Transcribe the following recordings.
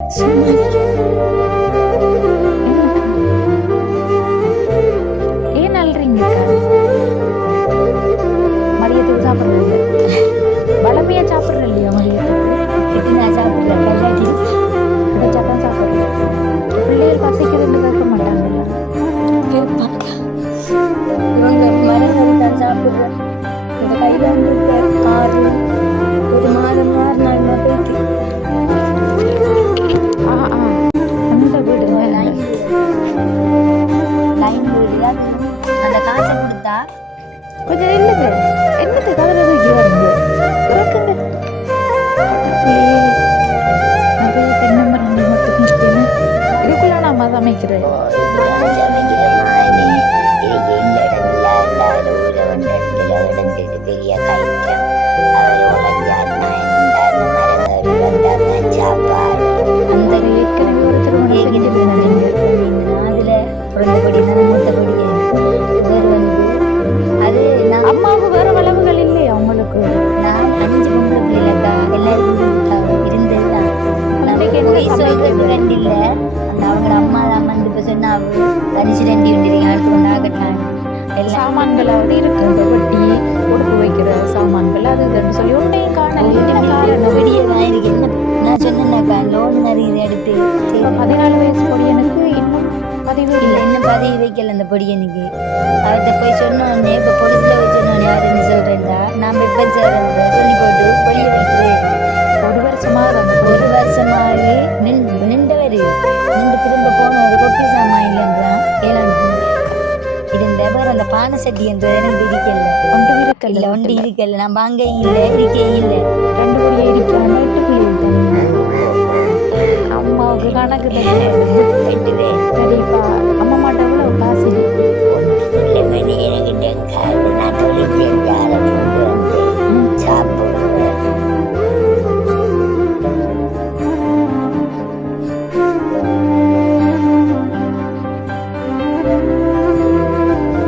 ஏன் அல்றீங்க? மதியத்துக்கு சாப்பிட்றது வளமையா சாப்பிட்ற இல்லையா? மதியத்துக்கு நான் சாப்பிட்றேன் கல்லாட்டி கிடைச்சாதான் சாப்பிட்றேன். பிள்ளைகள் பசிக்குதுன்னு கேட்க மாட்டாங்கல்ல? கேட்பாங்க. இவங்க மரங்கள் தான் சாப்பிட்றேன். இந்த கையில் வந்து 1 மாதம் 6 நாள் போயிட்டு அந்த வீடு லைன் வீடு அந்த காசை கொடுத்தா கொஞ்சம் இல்லைங்க. என்னது கவலை தூக்கி வரீங்க? இறக்குங்க. நிறைய தென்னமரங்கள் மட்டும் நிற்கணும். இதுக்குள்ள நான் சமைக்கிறேன். அந்த ஏற்கனவே ஒரு திருமணம் அதுல பிறந்தபடி மூத்தபடி அது அம்மாவுக்கு வேற வளவுகள் இல்லையா உங்களுக்கு? நான் 5 பொம்பளை பிள்ளைலக்கா எல்லாருக்கும் இருந்ததுதான். ரெண்டு இல்ல அந்த அவங்க அம்மா தான் வந்து இப்ப சொன்னா அரிசி 2 உண்டு அடுத்து கொண்டாகட்டான் எல்லா சாமான்களாவது இருக்கு. இந்த வட்டி உடுப்பு வைக்கிற சாமான்கள் அது இதுன்னு சொல்லி ஒன்றையும் காரணம் வெடியதான் இருக்கு. என்ன நான் சொன்னேன்னாக்கா லோன் நிறைய எடுத்து 14 வயசு பொடியனுக்கு இன்னும் பதிவு இல்லை இல்லை. இன்னும் பதிவு வைக்கல அந்த பொடியனுக்கு. அவர்கிட்ட போய் சொன்னோடனே இப்போ பொலிசில் போய் சொன்னோடனே யாருன்னு சொல்கிறேன்டா நான் பெப்பன் சேர்ந்த சொல்லி போட்டு பொழிய வைக்கிறேன். 1 வருஷமாக அந்த 1 வருஷமாக நின்றவர் நின்று திரும்ப போனவர் கொப்பி சாமா இல்லைன்றான். 7 இருந்த பேர் அந்த பானை சட்டி என்றது எனக்கு இருக்கல ஒன்று இல்லை இருக்கல்ல ஒன்று இருக்கல நான் வாங்க இல்லை இருக்கே இல்லை 2 கோடி இருக்காங்க 8 புள்ளி அம்மாவுக்கு கணக்கு தெரியும். சரிப்பா அம்மா மாட்ட எவ்வளோ காசு இருக்கு?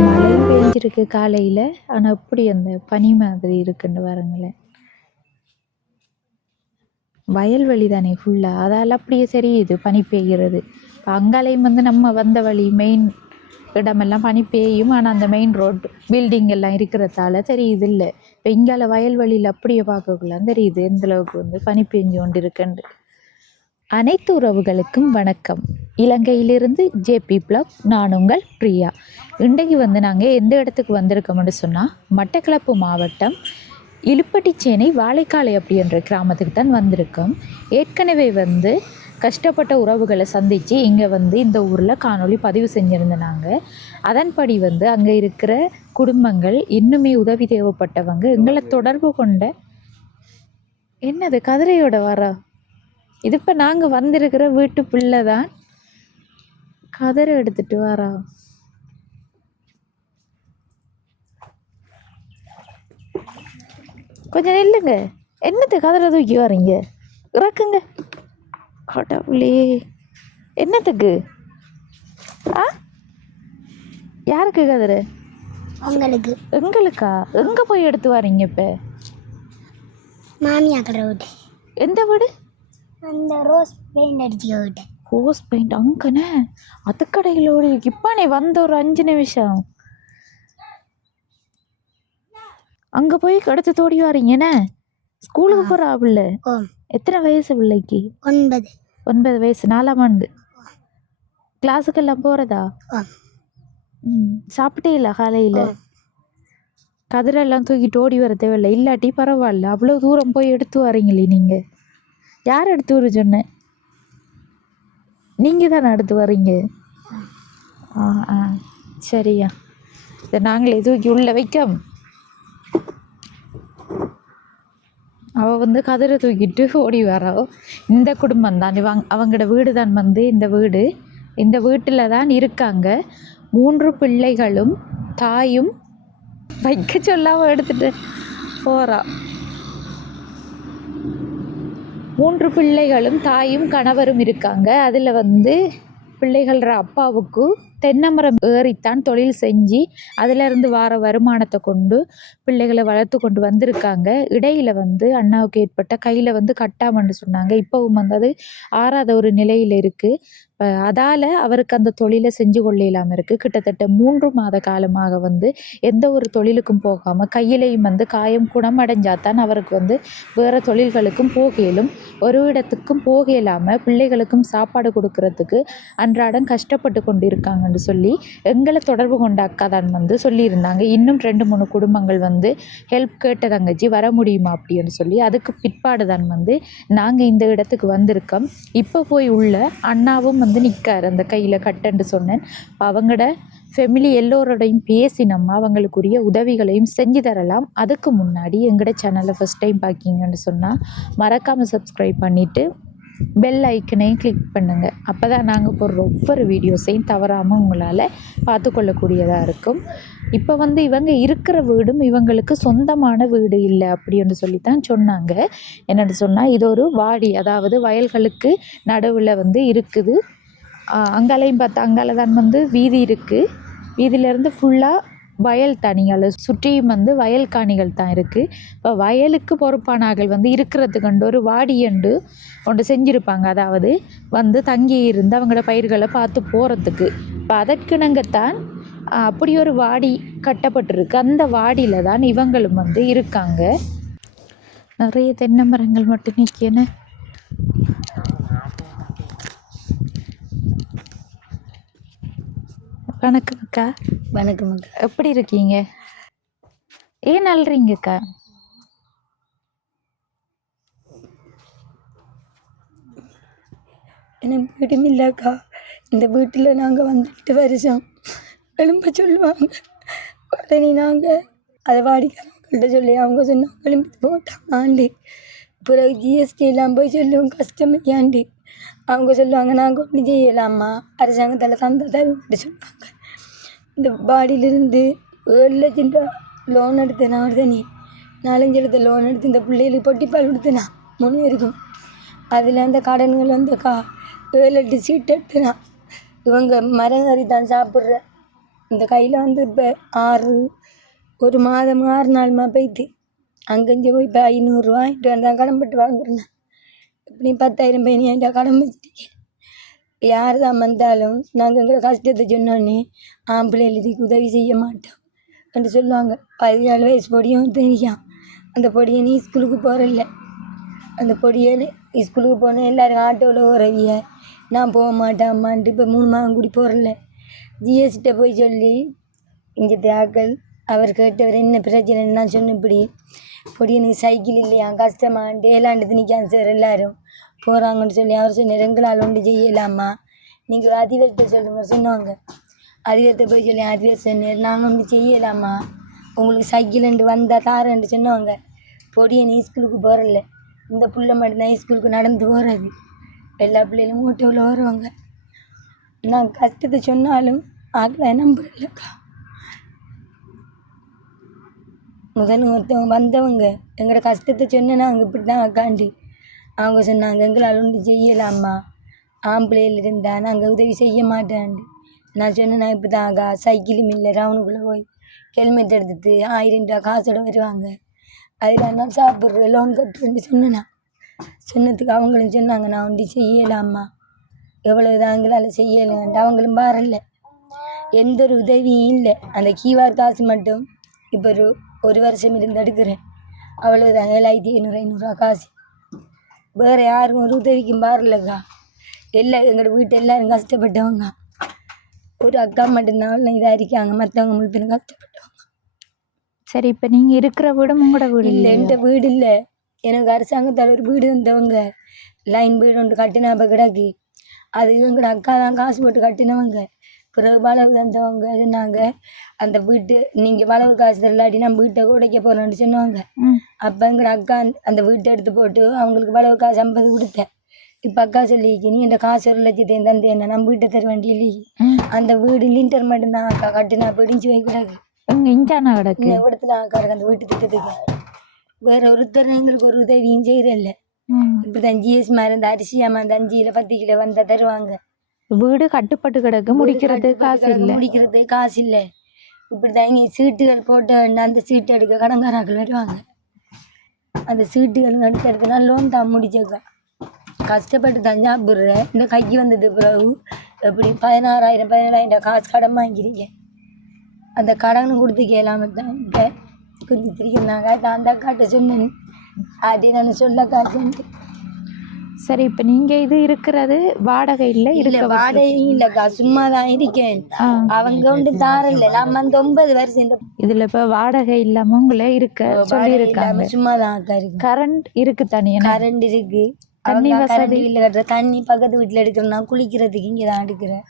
மழையும் பெஞ்சிருக்கு காலையில். ஆனால் எப்படி அந்த பனி மாதிரி இருக்குன்னு பாருங்களேன். வயல்வெளி தானே ஃபுல்லாக, அதால் அப்படியே தெரியுது பனி பெய்கிறது. இப்போ அங்காலையும் வந்து நம்ம வந்த வழி மெயின் இடமெல்லாம் பனி பெய்யும். ஆனால் அந்த மெயின் ரோட் பில்டிங் எல்லாம் இருக்கிறதால தெரியுது இல்லை. இப்போ இங்கால வயல்வெளியில் அப்படியே பார்க்கக்குள்ளாம் தெரியுது எந்தளவுக்கு வந்து பனி பெஞ்சு கொண்டு இருக்குண்டு. அனைத்து உறவுகளுக்கும் வணக்கம். இலங்கையிலிருந்து ஜேபி பிளாக், நான் உங்கள் பிரியா. இன்றைக்கு வந்து நாங்கள் எந்த இடத்துக்கு வந்திருக்கோம்னு சொன்னால் மட்டக்களப்பு மாவட்டம் இலுப்பட்டிச்சேனை வாழைக்காலை அப்படின்ற கிராமத்துக்கு தான் வந்திருக்கோம். ஏற்கனவே வந்து கஷ்டப்பட்ட உறவுகளை சந்தித்து இங்கே வந்து இந்த ஊரில் காணொளி பதிவு செஞ்சுருந்தாங்க. அதன்படி வந்து அங்கே இருக்கிற குடும்பங்கள் இன்னுமே உதவி தேவைப்பட்டவங்க எங்களை தொடர்பு கொண்ட என்னது கதிரையோட வர இது இப்போ நாங்கள் வந்திருக்கிற வீட்டு பிள்ளை தான் கதிரை எடுத்துகிட்டு வரா. கொஞ்சம் நில்லுங்க. என்னது கதிரை தூக்கி வரீங்க? இறக்குங்க. கடவுளே, என்னத்துக்கு? யாருக்கு கதிரை? உங்களுக்கு எங்களுக்கா? எங்கே போய் எடுத்து வரீங்க இப்போ? மாமியா கடை விட்டு எந்த வீடு? அந்த ரோஸ் பெயிண்ட் அடிச்சு விட்டேன். ரோஸ் பெயிண்ட் அங்கண்ணே அது கடையில் ஓடி இருக்கு. இப்பானே வந்த ஒரு 5 நிமிஷம் அங்கே போய் கடத்து தோடி வரீங்கண்ணே. ஸ்கூலுக்கு போகிறா பிள்ளை? எத்தனை வயசு பிள்ளைக்கு? 9 வயசு, 4ஆம் ஆண்டு. கிளாஸுக்கெல்லாம் போகிறதா? சாப்பிட்டே இல்லை காலையில்? கதிரெல்லாம் தூக்கிட்டு ஓடி வர தேவையில்லை. இல்லாட்டி பரவாயில்ல, அவ்வளோ தூரம் போய் எடுத்து வரீங்களே நீங்கள். யார் எடுத்து வர சொன்னேன்? நீங்கள் தானே எடுத்து வரீங்க? சரியா, இதை நாங்களே தூக்கி உள்ளே வைக்க. அவள் வந்து கதிரை தூக்கிட்டு ஓடி வரா. இந்த குடும்பம் தான் அவங்களோட வீடு தான் வந்து இந்த வீட்டில் தான் இருக்காங்க. 3 பிள்ளைகளும் தாயும் வைக்க சொல்லாமல் எடுத்துட்டு போகிறா. 3 பிள்ளைகளும் தாயும் கணவரும் இருக்காங்க. அதில் வந்து பிள்ளைகள அப்பாவுக்கு தென்னை ஏறித்தான் தொழில் செஞ்சு அதிலிருந்து வார வருமானத்தை கொண்டு பிள்ளைகளை வளர்த்து கொண்டு வந்திருக்காங்க. இடையில அண்ணாவுக்கு ஏற்பட்ட கையில் கட்டாமன்னு சொன்னாங்க. இப்போவும் அது ஆறாத ஒரு நிலையில் இருக்குது. அதால் அவருக்கு அந்த தொழிலை செஞ்சு கொள்ள இல்லாமல் இருக்குது. கிட்டத்தட்ட 3 மாத காலமாக எந்த ஒரு தொழிலுக்கும் போகாமல் கையிலையும் காயம் குணமடைஞ்சாதான் அவருக்கு வேறு தொழில்களுக்கும் போக இயலும். ஒரு இடத்துக்கும் போக இல்லாமல் பிள்ளைகளுக்கும் சாப்பாடு கொடுக்கறதுக்கு அன்றாடம் கஷ்டப்பட்டு கொண்டு இருக்காங்கன்னு சொல்லி எங்களை தொடர்பு கொண்ட அக்கா தான் சொல்லியிருந்தாங்க. இன்னும் 2-3 குடும்பங்கள் ஹெல்ப் கேட்ட தங்கச்சி வர முடியுமா அப்படின்னு சொல்லி அதுக்கு பிற்பாடு தான் நாங்கள் இந்த இடத்துக்கு வந்திருக்கோம். இப்போ போய் உள்ள அண்ணாவும் நிற்கார் அந்த கையில் கட்டுன்னு சொன்னேன். அவங்களோட ஃபேமிலி எல்லோரோடையும் பேசி நம்ம அவங்களுக்குரிய உதவிகளையும் செஞ்சு தரலாம். அதுக்கு முன்னாடி எங்களோட சேனலை ஃபஸ்ட் டைம் பார்க்கிங்கன்னு சொன்னால் மறக்காமல் சப்ஸ்கிரைப் பண்ணிவிட்டு பெல் ஐக்கனையும் கிளிக் பண்ணுங்கள். அப்போ தான் நாங்கள் போடுற ஒவ்வொரு வீடியோஸையும் தவறாமல் உங்களால் பார்த்துக்கொள்ளக்கூடியதாக இருக்கும். இப்போ இவங்க இருக்கிற வீடும் இவங்களுக்கு சொந்தமான வீடு இல்லை அப்படின்னு சொல்லி தான் சொன்னாங்க. என்னென்னு சொன்னால் இது ஒரு வாடி, அதாவது வயல்களுக்கு நடுவில் இருக்குது. அங்காலையும் பார்த்தா அங்கால தான் வீதி இருக்குது. வீதியிலேருந்து ஃபுல்லாக வயல் தனிகள் சுற்றியும் வயல் காணிகள் தான் இருக்குது. இப்போ வயலுக்கு பொறுப்பான ஆட்கள் இருக்கிறதுக்கு ஒரு வாடியண்டு ஒன்று செஞ்சுருப்பாங்க. அதாவது தங்கி இருந்து அவங்களோட பயிர்களை பார்த்து போகிறதுக்கு. இப்போ அதற்கிணங்கத்தான் அப்படி ஒரு வாடி கட்டப்பட்டிருக்கு. அந்த வாடியில் தான் இவங்களும் இருக்காங்க. நிறைய தென்னை மரங்கள் மட்டும் நிற்கன. வணக்கம் அக்கா. வணக்கம் அக்கா. எப்படி இருக்கீங்க? ஏன் அழுறீங்கக்கா? எனக்கு வீடும் இல்லைக்கா. இந்த வீட்டில் நாங்கள் 8 வருஷம் எழும்ப சொல்லுவாங்க. உடனே நாங்கள் அதை வாடிக்கையாளர்கள்ட்ட சொல்லி அவங்க சொன்னாங்க எழும்பி போட்டாங்க ஆண்டி. பிறகு ஜிஎஸ்டி எல்லாம் போய் சொல்லுவோம் கஷ்டமையாண்டி. அவங்க சொல்லுவாங்க நாங்கள் ஒன்றும் செய்யலாமா, அரசாங்கத்தில் தந்ததை சொல்லுவாங்க. இந்த பாடியிலிருந்து 7 லட்சம் ரூபா லோன் எடுத்தேன். நான் தனி 4-5 இடத்த லோன் எடுத்து இந்த பிள்ளைகளுக்கு பொட்டிப்பால் கொடுத்தேனா 3 பேருக்கும். அதில் அந்த கடன்கள் 7-8 சீட்டு எடுத்தேனா. இவங்க மரங்கறி தான் சாப்பிட்ற. இந்த கையில் இப்போ 1 மாதம் 6 நாளுமா போய்த்து அங்கங்கே போய் இப்போ 500 ரூபா வாங்கிட்டு தான் கடன்பட்டு வாங்குறேன். இப்படி 10,000 பேர் என்கிட்ட கடன் வச்சுருக்கேன். யார் தான் வந்தாலும் நாங்கள் எங்களை கஷ்டத்தை சொன்னோன்னே ஆம்பிள்ளைகளுக்கு உதவி செய்ய மாட்டோம் என்று சொல்லுவாங்க. 17 வயசு பொடியும் தெரியும். அந்த பொடியை நீ ஸ்கூலுக்கு போகிறல்ல, அந்த பொடியை ஸ்கூலுக்கு போனேன் எல்லோரும் ஆட்டோவில் உறவிய நான் போக மாட்டேன் அம்மான்ட்டு இப்போ 3 மாதம் கூடி போகிறல்ல. ஜிஎஸ்கிட்ட போய் சொல்லி இங்கே ஆக்கள் அவர் கேட்டவர் என்ன பிரச்சனைன்னு நான் சொன்ன. இப்படி பொடி எனக்கு சைக்கிள் இல்லையா கஷ்டமான்ட்டு ஏலாண்டு நிற்காங்க சார் எல்லோரும் போகிறாங்கன்னு சொல்லி அவர் சொன்னார். எங்களால் ஒன்று செய்யலாமா, நீங்கள் அதிகாரத்தை சொல்லுங்க சொன்னாங்க. அதிகாரத்தை போய் சொல்லி அதிகாரி சொன்னார் நாங்கள் ஒன்று செய்யலாமா, உங்களுக்கு சைக்கிள்ண்டு வந்தால் தாரேன்ட்டு சொன்னவங்க. பொடியை நீ ஸ்கூலுக்கு போகிறல்ல, இந்த பிள்ளை மட்டும்தான் ஸ்கூலுக்கு நடந்து போகிறது. எல்லா பிள்ளைகளும் ஓட்டோவில் வருவாங்க. நான் கஷ்டத்தை சொன்னாலும் ஆக்களை நம்புறேன்லக்கா. ஒருத்தவங்க வந்தவங்க எங்களோட கஷ்டத்தை சொன்னேன்னா அங்கே இப்படி தான் அக்காண்டு அவங்க சொன்னாங்க எங்களால் ஒன்று செய்யலாமா, ஆம்பிள்ளையில் இருந்தால் நாங்கள் உதவி செய்ய மாட்டேன்ண்டு. நான் சொன்னேன் நான் இப்படி தான் ஆகா சைக்கிளும் இல்லை, ரவுனுக்குள்ளே போய் ஹெல்மெட் எடுத்துட்டு 1000 ரூபா காசோட வருவாங்க, அதில் நான் சாப்பிட்ற லோன் கட்டுறேன்னு சொன்னேன்னா. சொன்னதுக்கு அவங்களும் சொன்னாங்க நான் ஒன்று செய்யலாமா, எவ்வளவு தான் எங்களால் செய்யலைன்ட்டு. அவங்களும் பாரல, எந்த ஒரு உதவியும் இல்லை. அந்த கீவார் காசு மட்டும் இப்போ ஒரு வருஷம் இருந்து எடுக்கிறேன், அவ்வளோதான் 7500 காசு. வேறு யாரும் ஒரு உதவிக்கும் பாரலக்கா. எல்லாம் எங்களோட வீட்டு எல்லோரும் கஷ்டப்பட்டவங்க. ஒரு அக்கா மட்டும்தான் இதாக இருக்காங்க, மற்றவங்க முழுப்பினும் கஷ்டப்பட்டவங்க. சரி, இப்போ நீங்கள் இருக்கிற வீடும் உங்களோட வீடு இல்லை? எந்த வீடு இல்லை. எனக்கு அரசாங்கத்தால் ஒரு வீடு வந்தவங்க லைன் வீடு ஒன்று கட்டினாப்ப கிடக்கு. அது எங்களோட அக்கா தான் காசு போட்டு கட்டினவங்க. பிறகு வளவு தந்தவங்க சொன்னாங்க அந்த வீட்டு நீங்கள் வளவு காசு தரலாட்டி நம்ம வீட்டை உடைக்க போகிறோன்னு சொன்னாங்க. அப்போ எங்களோட அக்கா அந்த வீட்டை எடுத்து போட்டு அவங்களுக்கு வளவு காசு 50 கொடுத்தேன். இப்போ அக்கா சொல்லிக்கு நீ இந்த காசு 1 லட்சத்தையும் தந்தேன் நம்ம வீட்டை தர வேண்டிய இல்லையே. அந்த வீடு லிண்டர் மட்டும்தான் அக்கா கட்டினா பிடிஞ்சு வைக்கிறாங்க. இஞ்சானா கிடக்கு இந்த இடத்துல அக்கா கிடக்கு அந்த வீட்டு திட்டத்துக்கு. வேற ஒருத்தர் எங்களுக்கு ஒரு உதவியும் செய்யறதில்ல. இப்படிதான் ஜிஎஸ் மாதிரி இந்த அரிசி அந்த 5 கிலோ 10 கிலோ வந்தால் தருவாங்க. வீடு கட்டுப்பட்டு கிடக்கு, முடிக்கிறது காசு இல்லை. முடிக்கிறது காசு இல்லை. இப்படிதான் இங்கே சீட்டுகள் போட்ட வேண்டாம், அந்த சீட்டு எடுக்க கடன்காராக்கள் வருவாங்க. அந்த சீட்டுகள் எடுக்கிறதுனா லோன் தான் முடிச்சக்கா. கஷ்டப்பட்டு தான் சாப்பிட்றேன். இந்த கைக்கு வந்தது பிறகு எப்படி 16,000 17,000 காசு கடன் வாங்கிக்கிறீங்க. அந்த கடன் கொடுத்து கேளாமல் தான் இப்போ கொஞ்சம் திரிக்கிறாங்க. அந்த அக்காட்ட சொன்னேன், அப்படி நான் சொல்ல காட்டுன்னு. சரி, இப்ப நீங்க இது இருக்கிறது வாடகை இல்லை? இல்லை வாடகையும் இல்லைக்கா, சும்மா தான் இருக்கேன். அவங்க ஒன்று தாரில்லை. நான் வந்து 9 வருஷம் இந்த இதுல இப்ப வாடகை இல்லாம உங்களை இருக்க சொல்லி இருக்காங்க. சும்மா தான் அக்கா இருக்கு. கரண்ட் இருக்கு தானே? கரண்ட் இருக்கு. தண்ணி வசதி இல்லை கட்டுற தண்ணி பக்கத்து வீட்டில் எடுக்கிறேன்னா குளிக்கிறதுக்கு இங்கே தான் எடுக்கிறேன்.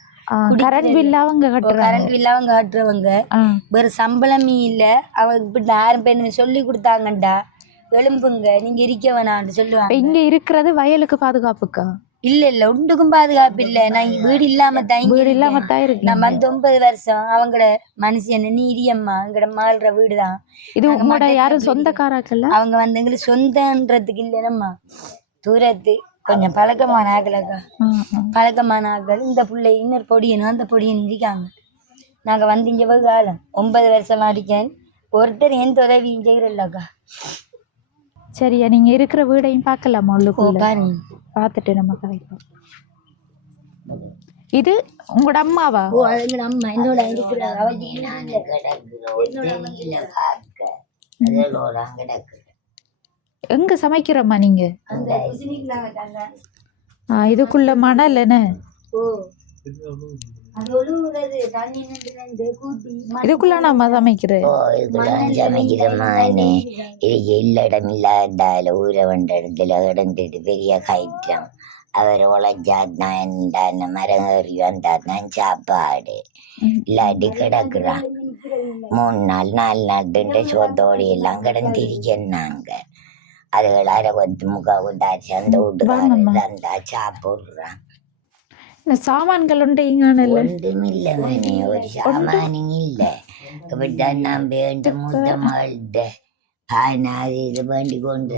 கரண்ட் பில் அவங்க கட்டுறாங்க. கரண்ட் பில் அவங்க கட்டுறவங்க. வேறு சம்பளமே இல்லை. அவங்க இப்படி 1000 பேர் சொல்லி கொடுத்தாங்கண்டா, எலும்புங்க நீங்க இருக்க வேணான்னு சொல்லுவாங்க. இங்க இருக்கிறது வயலுக்கு பாதுகாப்புக்கா? இல்ல இல்ல, ஒன்றுக்கும் பாதுகாப்பு இல்லை. நான் வீடு இல்லாம தான் இருக்கு. நான் வந்து 9 வருஷம் அவங்களோட மனுஷன் நீரியம்மா எங்கட மாறுற வீடுதான் இது. உங்களோட யாரும் சொந்தக்காராக்கல்ல? அவங்க வந்து எங்களுக்கு சொந்தன்றதுக்கு இல்லைனம்மா, தூரத்து கொஞ்சம் பழக்கமான ஆக்கலக்கா. பழக்கமான ஆக்கள் இந்த பிள்ளை இன்னொரு பொடியனும் அந்த பொடியனும் இருக்காங்க. நாங்க வந்து இங்க போய் காலம் 9 வருஷமா இருக்கேன். ஒருத்தர் எந்த உதவியும் செய்யறல்லக்கா. சரியா, நீங்க இருக்கிற வீடையும் பார்க்கலாமா? உள்ளுக்குள்ள பாருங்க, பார்த்துட்டு நம்ம கதைப்போம். இது உங்களோட அம்மாவா? ஓ, அது எங்க அம்மா என்னோட இருக்கிற. எங்க சமைக்கிறோம்மா நீங்க? இதுக்குள்ள மணல் என்ன? இதுக்குள்ள நம்ம சமைக்கிறேன். இல்ல இடம் இல்லாத ஊர வந்த இடத்துல கிடந்துட்டு பெரிய கயிற்றம். அவர் உழைச்சாத்தான் மரம் ஏறி வந்தாத்தான் சாப்பாடு. இல்லாட்டி கிடக்குறான் 3 நாள் 4 நாள் சோத்தோடு எல்லாம் கிடந்திருக்கேன்னாங்க. அதுகள் அரை கொத்து முக்கா கொத்தாச்சு அந்த வீட்டுக்காரன் தந்தா சாப்பிடுறான். சாமான்கள் ஒன்றுமில்லை, ஒரு சாமானும் இல்லை. இப்படித்தான் நான் வேண்ட மூத்த மகள்கிட்ட இது வேண்டி கொண்டு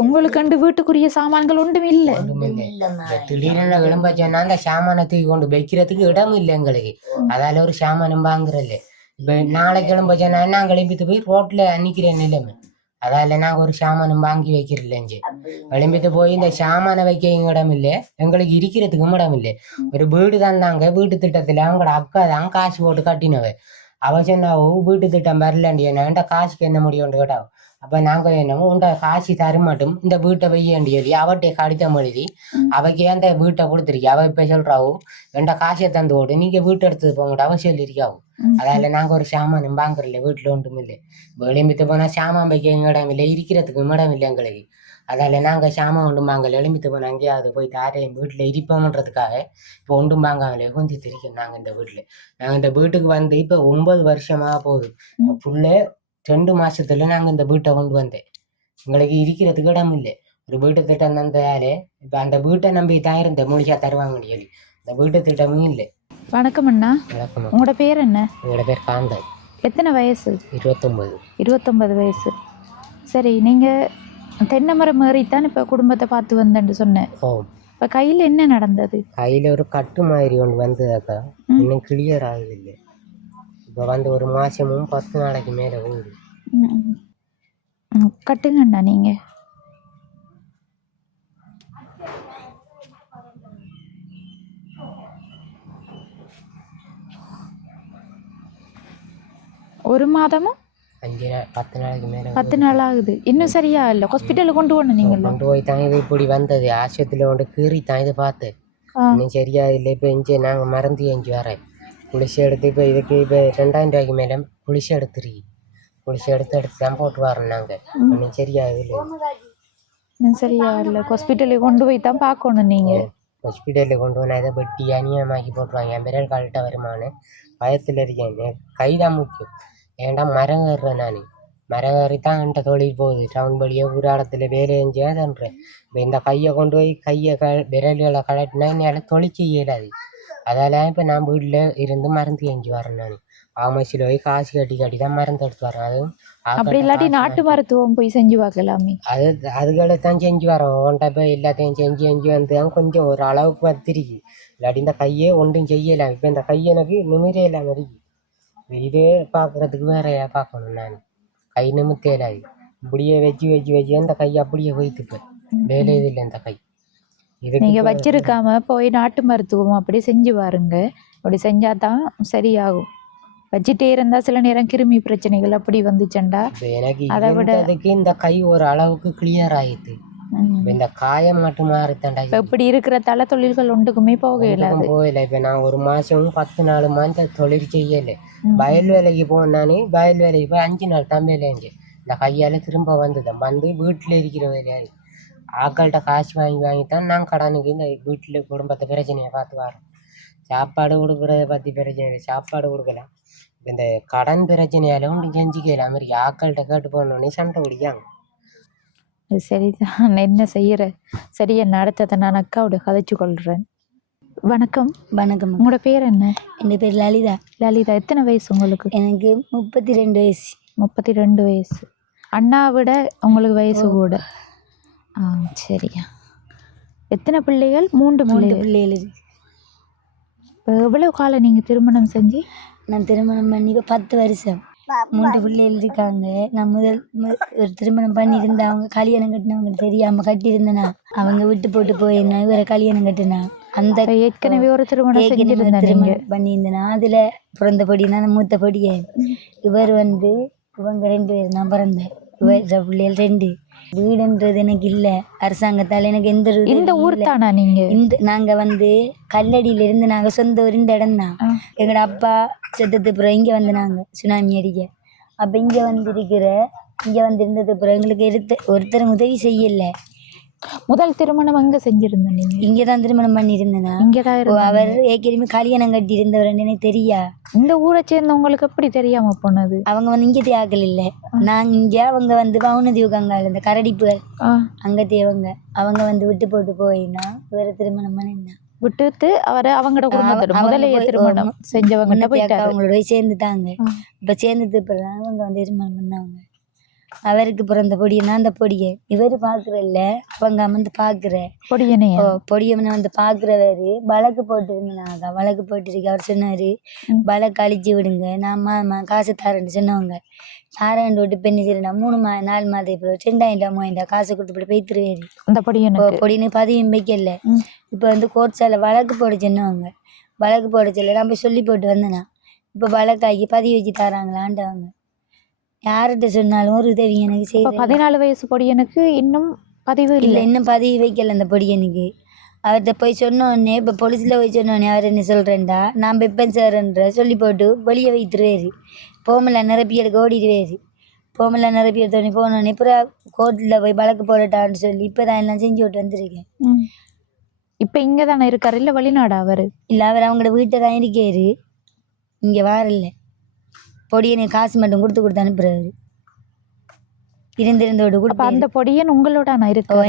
உங்களுக்கு வீட்டுக்குரிய சாமான்கள் ஒன்றும் இல்லை. திடீரென விளம்பச்சோன்னா அந்த சாமானத்துக்கு கொண்டு வைக்கிறதுக்கு இடம் இல்லை எங்களுக்கு. அதால ஒரு சாமானம் வாங்குறல. இப்ப நாளைக்கு கிளம்பச்சோன்னா நான் கிளம்பிட்டு போய் ரோட்ல நிக்கிறேன் நிலைமை. அதால நாங்கள் ஒரு சாமானம் வாங்கி வைக்கிறதில்லைஞ்சு விளம்பிட்டு போய் இந்த சாமானை வைக்க இடம் இல்லை, எங்களுக்கு இருக்கிறதுக்கும் இடம் இல்லை. ஒரு வீடு தந்தாங்க. வீட்டு திட்டத்தில் அவங்களோட அக்கா தான் காசு போட்டு கட்டினவ. அவ சொன்னாவோ வீட்டு திட்டம் வரலண்டியா காசுக்கு என்ன முடியும்னு கேட்டாவோ. அப்போ நாங்கள் என்னமோ உண்ட காசு தரமாட்டோம், இந்த வீட்டை வையண்டி சொல்லி அவட்டே கடிதம் எழுதி அவைக்கு அந்த வீட்டை கொடுத்துருக்கி. அவ இப்போ சொல்றாவோ என்ட காசை தந்து ஓடு, நீங்கள் வீட்டை எடுத்தது போங்கட்டு அவ சொல்லியிருக்காவோ. அதால நாங்கள் ஒரு சாமானும் வாங்குறல, வீட்டில் ஒன்றும் இல்லை. எழும்பிட்டு போனால் சாமான் வைக்க இடம் இல்லை, இருக்கிறதுக்கு இடம் இல்லை எங்களுக்கு. அதால நாங்கள் சாமான் ஒன்றும் வாங்கல. எழும்பிட்டு போனால் அங்கேயாவது போய் தாரையும் வீட்டில் இருப்போம்ன்றதுக்காக இப்போ ஒன்றும் வாங்காமலே கொஞ்சம் திரிக்கும். நாங்கள் இந்த வீட்டுக்கு வந்து இப்போ 9 வருஷமாக போகுது. ஃபுல்லே 2 மாசத்துல நாங்கள் இந்த வீட்டை கொண்டு வந்தேன். எங்களுக்கு இருக்கிறதுக்கு இடம் இல்லை. ஒரு வீட்டு திட்டம் தந்தாலே இப்போ அந்த வீட்டை நம்பி தான் இருந்தேன், முழிச்சா தருவாங்க சொல்லி. இந்த வீட்டு திட்டமும் இல்லை. வணக்கம் அண்ணா. வணக்கம். உங்களோட பேர் என்ன? என்னோட பேர் காந்தன். எத்தனை வயசு? 29. 29 வயசு. சரி, நீங்கள் தென்னை மரம் ஏறித்தான் இப்போ குடும்பத்தை பார்த்து வந்தேன்னு சொன்னேன். இப்போ கையில் என்ன நடந்தது? கையில் ஒரு கட்டு மாதிரி ஒன்று வந்ததாக்கா, இன்னும் கிளியர் ஆகுதில்லை. இப்போ வந்து ஒரு மாதமும் 10 நாளைக்கு மேலே ஊடு. கட்டுங்கண்ணா நீங்கள். ஒரு மாதமும் 10 நாளைக்கு மேலே 10 நாள் ஆகுது. இன்னும் சரியா இல்லை? ஹாஸ்பிட்டலுக்கு கொண்டு போகணும். நீங்கள் கொண்டு போய் தான் இது இப்படி வந்தது. ஆஸ்பத்திரியில் கொண்டு கீறி தான் இது பார்த்தேன். இன்னும் சரியா இல்லை. இப்போ இஞ்சி நாங்கள் மறந்து எஞ்சி வரேன். குளிச்சு எடுத்து இப்போ இதுக்கு இப்போ 2000 ரூபாய்க்கு மேலே குளிச்சு எடுத்துருக்கி. குளிச்சு எடுத்து தான் போட்டு வரோம் நாங்கள். இன்னும் சரியா இல்லை. இன்னும் சரியா இல்லை. ஹாஸ்பிட்டலுக்கு கொண்டு போய் தான் பார்க்கணும். நீங்கள் ஹாஸ்பிட்டலில் கொண்டு போனால் இதை வெட்டி அநியமாக்கி போட்டுருவாங்க. என் விரல் கழட்ட வருமானு பயத்தில் இருக்கேன். கைதான் முக்கியம். ஏன்டா மரம் ஏறுறேன் நான். மரம் ஏறி தான் என்கிட்ட தொழில் போகுது. டவுன் வழியே ஊராடத்தில் வேலை செஞ்சாதுன்றேன். இப்போ இந்த கையை கொண்டு போய் விரல்களை கழட்டினா என்னால் தொழிக்க இயலாது. அதால இப்போ நான் வீட்டில் இருந்து மருந்து எஞ்சி வரேன். நான் ஆமசியில் போய் காசு கட்டி தான் மருந்து எடுத்து வரேன். அதுவும் அப்படி இல்லாட்டி நாட்டு மருத்துவம் போய் செஞ்சு பார்க்கலாமே. அதுகளை தான் செஞ்சு வரோம். ஒன்றை போய் எல்லாத்தையும் செஞ்சு செஞ்சு வந்து தான் கொஞ்சம் ஒரு அளவுக்கு வத்திருக்கு. இல்லாட்டி இந்த கையே ஒன்றும் செய்யலாம். இப்போ இந்த கை எனக்கு நிமிரே இல்லாமல் இருக்கு. இதே பார்க்குறதுக்கு வேறையா பார்க்கணும். நான் கை நிமித்தேலாது. இப்படியே வச்சு வச்சு வச்சு அந்த கை அப்படியே போய்த்துப்பேன். வேலை இல்லை இந்த கை. நீங்க வச்சிருக்காம போய் நாட்டு மருத்துவம் அப்படி செஞ்சு பாருங்க. அப்படி செஞ்சாதான் சரியாகும். வச்சுட்டே இருந்தா சில நேரம் கிருமி பிரச்சனைகள் அப்படி வந்துச்சுண்டா எனக்கு அதை விட இந்த கை ஒரு அளவுக்கு கிளியர் ஆயிடுது. இந்த காயம் மட்டும் மாறுத்தண்டா. இப்படி இருக்கிற தலை தொழில்கள் ஒன்றுக்குமே போகல. இப்ப நான் ஒரு மாசம் 10 நாள் தொழில் செய்யல. வயல் வேலைக்கு போனானே, வயல் வேலைக்கு போய் 5 நாள் தான் வேலைஞ்சு இந்த கையால திரும்ப வந்துதான் வந்து வீட்டுல இருக்கிற வேலையாரு ஆக்கள்கிட்ட காசு வாங்கித்தான் நான் கடனுக்கு இந்த வீட்டுல குடும்பத்தை பிரச்சனையை பார்த்து வரோம். சாப்பாடு கொடுக்குறத பத்தி பிரச்சனை, சாப்பாடு கொடுக்கலாம். இந்த கடன் பிரச்சனையால ஒன்றும் செஞ்சுக்கலாம். மாதிரி ஆக்கள்கிட்ட கேட்டு போனோடனே சண்டை பிடிக்காங்க. சரிதான், என்ன செய்யற. சரி, என்ன அடுத்ததை நான் அக்காவோட கதைச்சு கொள்றேன். வணக்கம். வணக்கம். உங்களோட பேர் என்ன? என் பேர் லலிதா. லலிதா, எத்தனை வயசு உங்களுக்கு? எனக்கு 32 வயசு. 32 வயசு. அண்ணா விட உங்களுக்கு வயசு கூட. சரியா. எத்தனை பிள்ளைகள்? 3 பிள்ளைகள் இருக்கு. இப்போ எவ்வளவு காலம் நீங்கள் திருமணம் செஞ்சு? நான் திருமணம் பண்ணி இப்போ 10 வருஷம். 3 பிள்ளைகள் இருக்காங்க. நான் முதல் ஒரு திருமணம் பண்ணியிருந்தா அவங்க கல்யாணம் கட்டினவங்க தெரியாம கட்டியிருந்தேனா அவங்க விட்டு போட்டு போயிருந்தா இவரை கல்யாணம் கட்டினா அந்த ஏற்கனவே ஒரு திருமணம் பண்ணியிருந்தேனா அதுல பிறந்த பொடினா அந்த மூத்த பொடியே. இவர் வந்து இவங்க 2 பேர், நான் பிறந்தேன். இவர் பிள்ளைகள் 2. வீடுன்றது எனக்கு இல்லை. அரசாங்கத்தால் எனக்கு இந்த ஊர் தானா நீங்க? நாங்க வந்து கல்லடியில இருந்து நாங்க சொந்த ஊர் இந்த இடம் தான். எங்களோட அப்பா செத்தது பிறகு இங்க வந்து நாங்க சுனாமி அடிக்க அப்ப இங்க வந்திருந்தது பிறகு எங்களுக்கு ஒருத்தர் உதவி செய்யல. முதல் திருமணம் அங்க செஞ்சிருந்தேன். நீங்க இங்கதான் திருமணம் பண்ணிருந்தேனா? அவர் ஏற்கனவே கல்யாணம் கட்டி இருந்தவர் எனக்கு தெரியா. இந்த ஊரை சேர்ந்தவங்களுக்கு எப்படி தெரியாம போனது? அவங்க வந்து இங்க தியாகல் இல்ல. நாங்க இங்க அவங்க வந்து வவுனதீவு கங்கால இந்த கரடிப்புகள் அங்க தேவங்க அவங்க வந்து விட்டு போட்டு போயினா வேற திருமணம் பண்ணிருந்தா விட்டுட்டு அவரை அவங்களோட குடும்பத்தோட முதலைய திருமணம் செஞ்சவங்க அவங்களோட போய் சேர்ந்துட்டாங்க. இப்ப சேர்ந்தது பிறகு அவங்க வந்து திருமணம் பண்ணாங்க. அவருக்கு பிறந்த பொடியனா அந்த பொடியை இவரு பாக்குறல்ல, அவங்க வந்து பாக்குற பொடியனை வந்து பாக்குறவரு வழக்கு போட்டு இருந்தாங்க. வழக்கு போட்டுருக்கு. அவர் சொன்னாரு வழக்கு அழிச்சு விடுங்க, நான் காசு தரேன்னு சொன்னவங்க. தாரேன் விட்டு பெண்ணு சரிடா 3-4 மாதம் இப்போ 2000-3000 காசு கொடுத்துட்டு போய்த்துருவாரு. அந்த பொடியனு பதிவும் வைக்கல. இப்போ வந்து கோர்ட்ஸால வழக்கு போட சொன்னவங்க. வழக்கு போட சொல்ல நான் போய் சொல்லி போட்டு வந்தேனா இப்போ வழக்காக்கி பதிவு வச்சு தராங்களாண்டவங்க. யார்கிட்ட சொன்னாலும் ஒரு உதவி எனக்கு செய்ய. 14 வயசு பொடியனுக்கு இன்னும் பதிவு இல்லை. இன்னும் பதிவு வைக்கல அந்த பொடியனுக்கு. அவர்கிட்ட போய் சொன்னோடனே இப்போ போலீஸில் போய் சொன்னோடனே அவர் என்ன சொல்கிறேன்டா நான் பெப்பன் சார்ன்ற சொல்லி போட்டு வெளியே வைத்துருவாரு. போமலை நிரப்பி எடுக்க ஓடிடுவார். போமலை நிரப்பி எடுத்தோடனே போனோடனே அப்புறம் கோர்ட்டில் போய் வழக்கு போடட்டான்னு சொல்லி இப்போ தான் எல்லாம் செஞ்சு விட்டு வந்திருக்கேன். இப்போ இங்கே தானே இருக்காரு இல்லை வெளிநாடா அவர்? இல்லை, அவர் அவங்களோட வீட்டை தான் இருக்காரு. இங்கே வாரில்ல. பொடியனை காசு மட்டும் கொடுத்து அனுப்புறாரு. இருந்தோடு கூட அந்த பொடியன் உங்களோட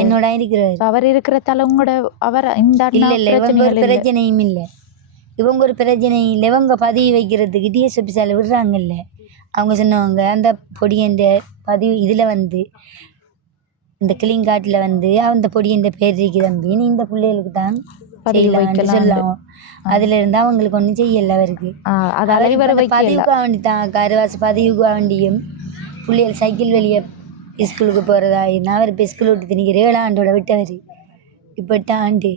என்னோட இருக்கிறாரு. அவர் இருக்கிறதால உங்களோட அவர் இந்த இல்ல இவங்க ஒரு பிரச்சனையும் இல்லை. இவங்க ஒரு பிரச்சனையும் இல்லை. இவங்க பதிவு வைக்கிறதுக்கு டிஎஸ்பி சாலை விடுறாங்கல்ல. அவங்க சொன்னவங்க அந்த பொடியன் பதிவு இதுல வந்து இந்த கிளீன் காட்டுல வந்து அந்த பொடியன் பேர் இருக்கு தம்பி, நீ இந்த பிள்ளைகளுக்கு தான் சொல்லலாம். அதுல இருந்தா அவங்களுக்கு ஒண்ணும் செய்யல. அவருக்கு பதிவுக்கு வேண்டித்தான் கருவாசி பதிவுக்கு வேண்டியும் பிள்ளைகள் சைக்கிள் வெளியே ஸ்கூலுக்கு போறதா இருந்தா அவர் இப்போ ஸ்கூல் விட்டு திணிக்கிற 7 ஆண்டோட விட்டவர். இப்போ 8 ஆண்டு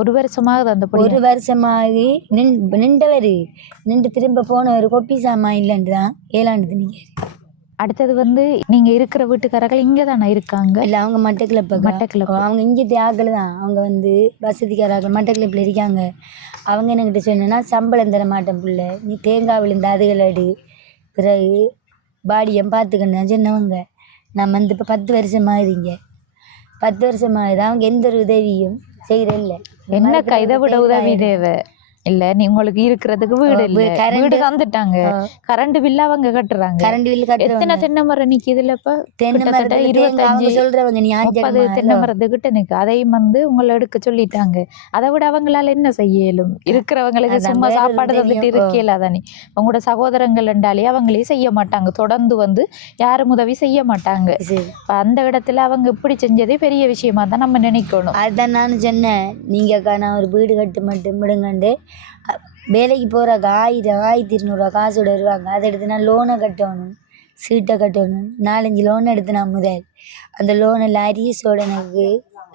1 வருஷமாக அந்த 1 வருஷமாகி நின்றவர் நின்று திரும்ப போனவர் கொப்பி சாமா இல்லைன்னு தான் 7 ஆண்டு திணிக்காரு. அடுத்தது வந்து நீங்க இருக்கிற வீட்டுக்காரர்கள் இங்கே தானே இருக்காங்க? இல்லை, அவங்க மட்டக்கிளப்பு. அவங்க இங்கே தியாகல தான். அவங்க வந்து வசதிக்காரர்கள் மட்டக்கிளப்பில் இருக்காங்க. அவங்க என்கிட்ட சொன்னா சம்பளம் தர மாட்டேன் பிள்ளை, நீ தேங்காய் விழுந்த அதுகளடு பிறகு பாடியம் பார்த்துக்கணும் சொன்னவங்க. நான் வந்து இப்போ 10 வருஷமாகுதுங்க. 10 வருஷமாகுது. அவங்க எந்த ஒரு உதவியும் செய்யறதில்ல. என்ன இதை விட உதவி தேவை? இல்ல நீ உங்களுக்கு இருக்கிறதுக்கு வீடு இல்ல, வீடு தந்துட்டாங்க, கரண்ட் பில் அவங்க கட்டுறாங்க. கரண்ட் பில் எத்தனை கட்டுறாங்க. தென்னை மரம் நிக்குதுல இப்ப? தென்னை கிட்டத்தட்ட மரத்துல தேங்காய் 25 அவங்க சொல்றவங்க நீ 30 தென்னை மரத்துக்கிட்ட நிக்கு. அதையும் உங்களை எடுக்க சொல்லிட்டாங்க. அதை விட அவங்களால என்ன செய்ய இயலும்? இருக்கிறவங்களுக்கு அதான் சும்மா வேற ஒரு சாப்பாடு தந்துட்டு தெரியும். இருக்கல தானே. உங்களோட சகோதரங்கள் என்றாலே அவங்களே செய்ய மாட்டாங்க, தொடர்ந்து யாரும் உதவி செய்ய மாட்டாங்க. இப்ப அந்த இடத்துல அவங்க இப்படி செஞ்சதே பெரிய விஷயமா தான் நம்ம நினைக்கணும். அதுதான் நான் சொன்னேன், நீங்கக்கா நான் ஒரு வீடு கட்டு மட்டும் விடுங்கண்டு வேலைக்கு போகிறாக்கா 1000-1200 காசோட வருவாங்க. அதை எடுத்து நான் லோனை கட்டணும், சீட்டை கட்டணும். 4-5 லோன் எடுத்து நான் முதல் அந்த லோனில் அரியஸோட எனக்கு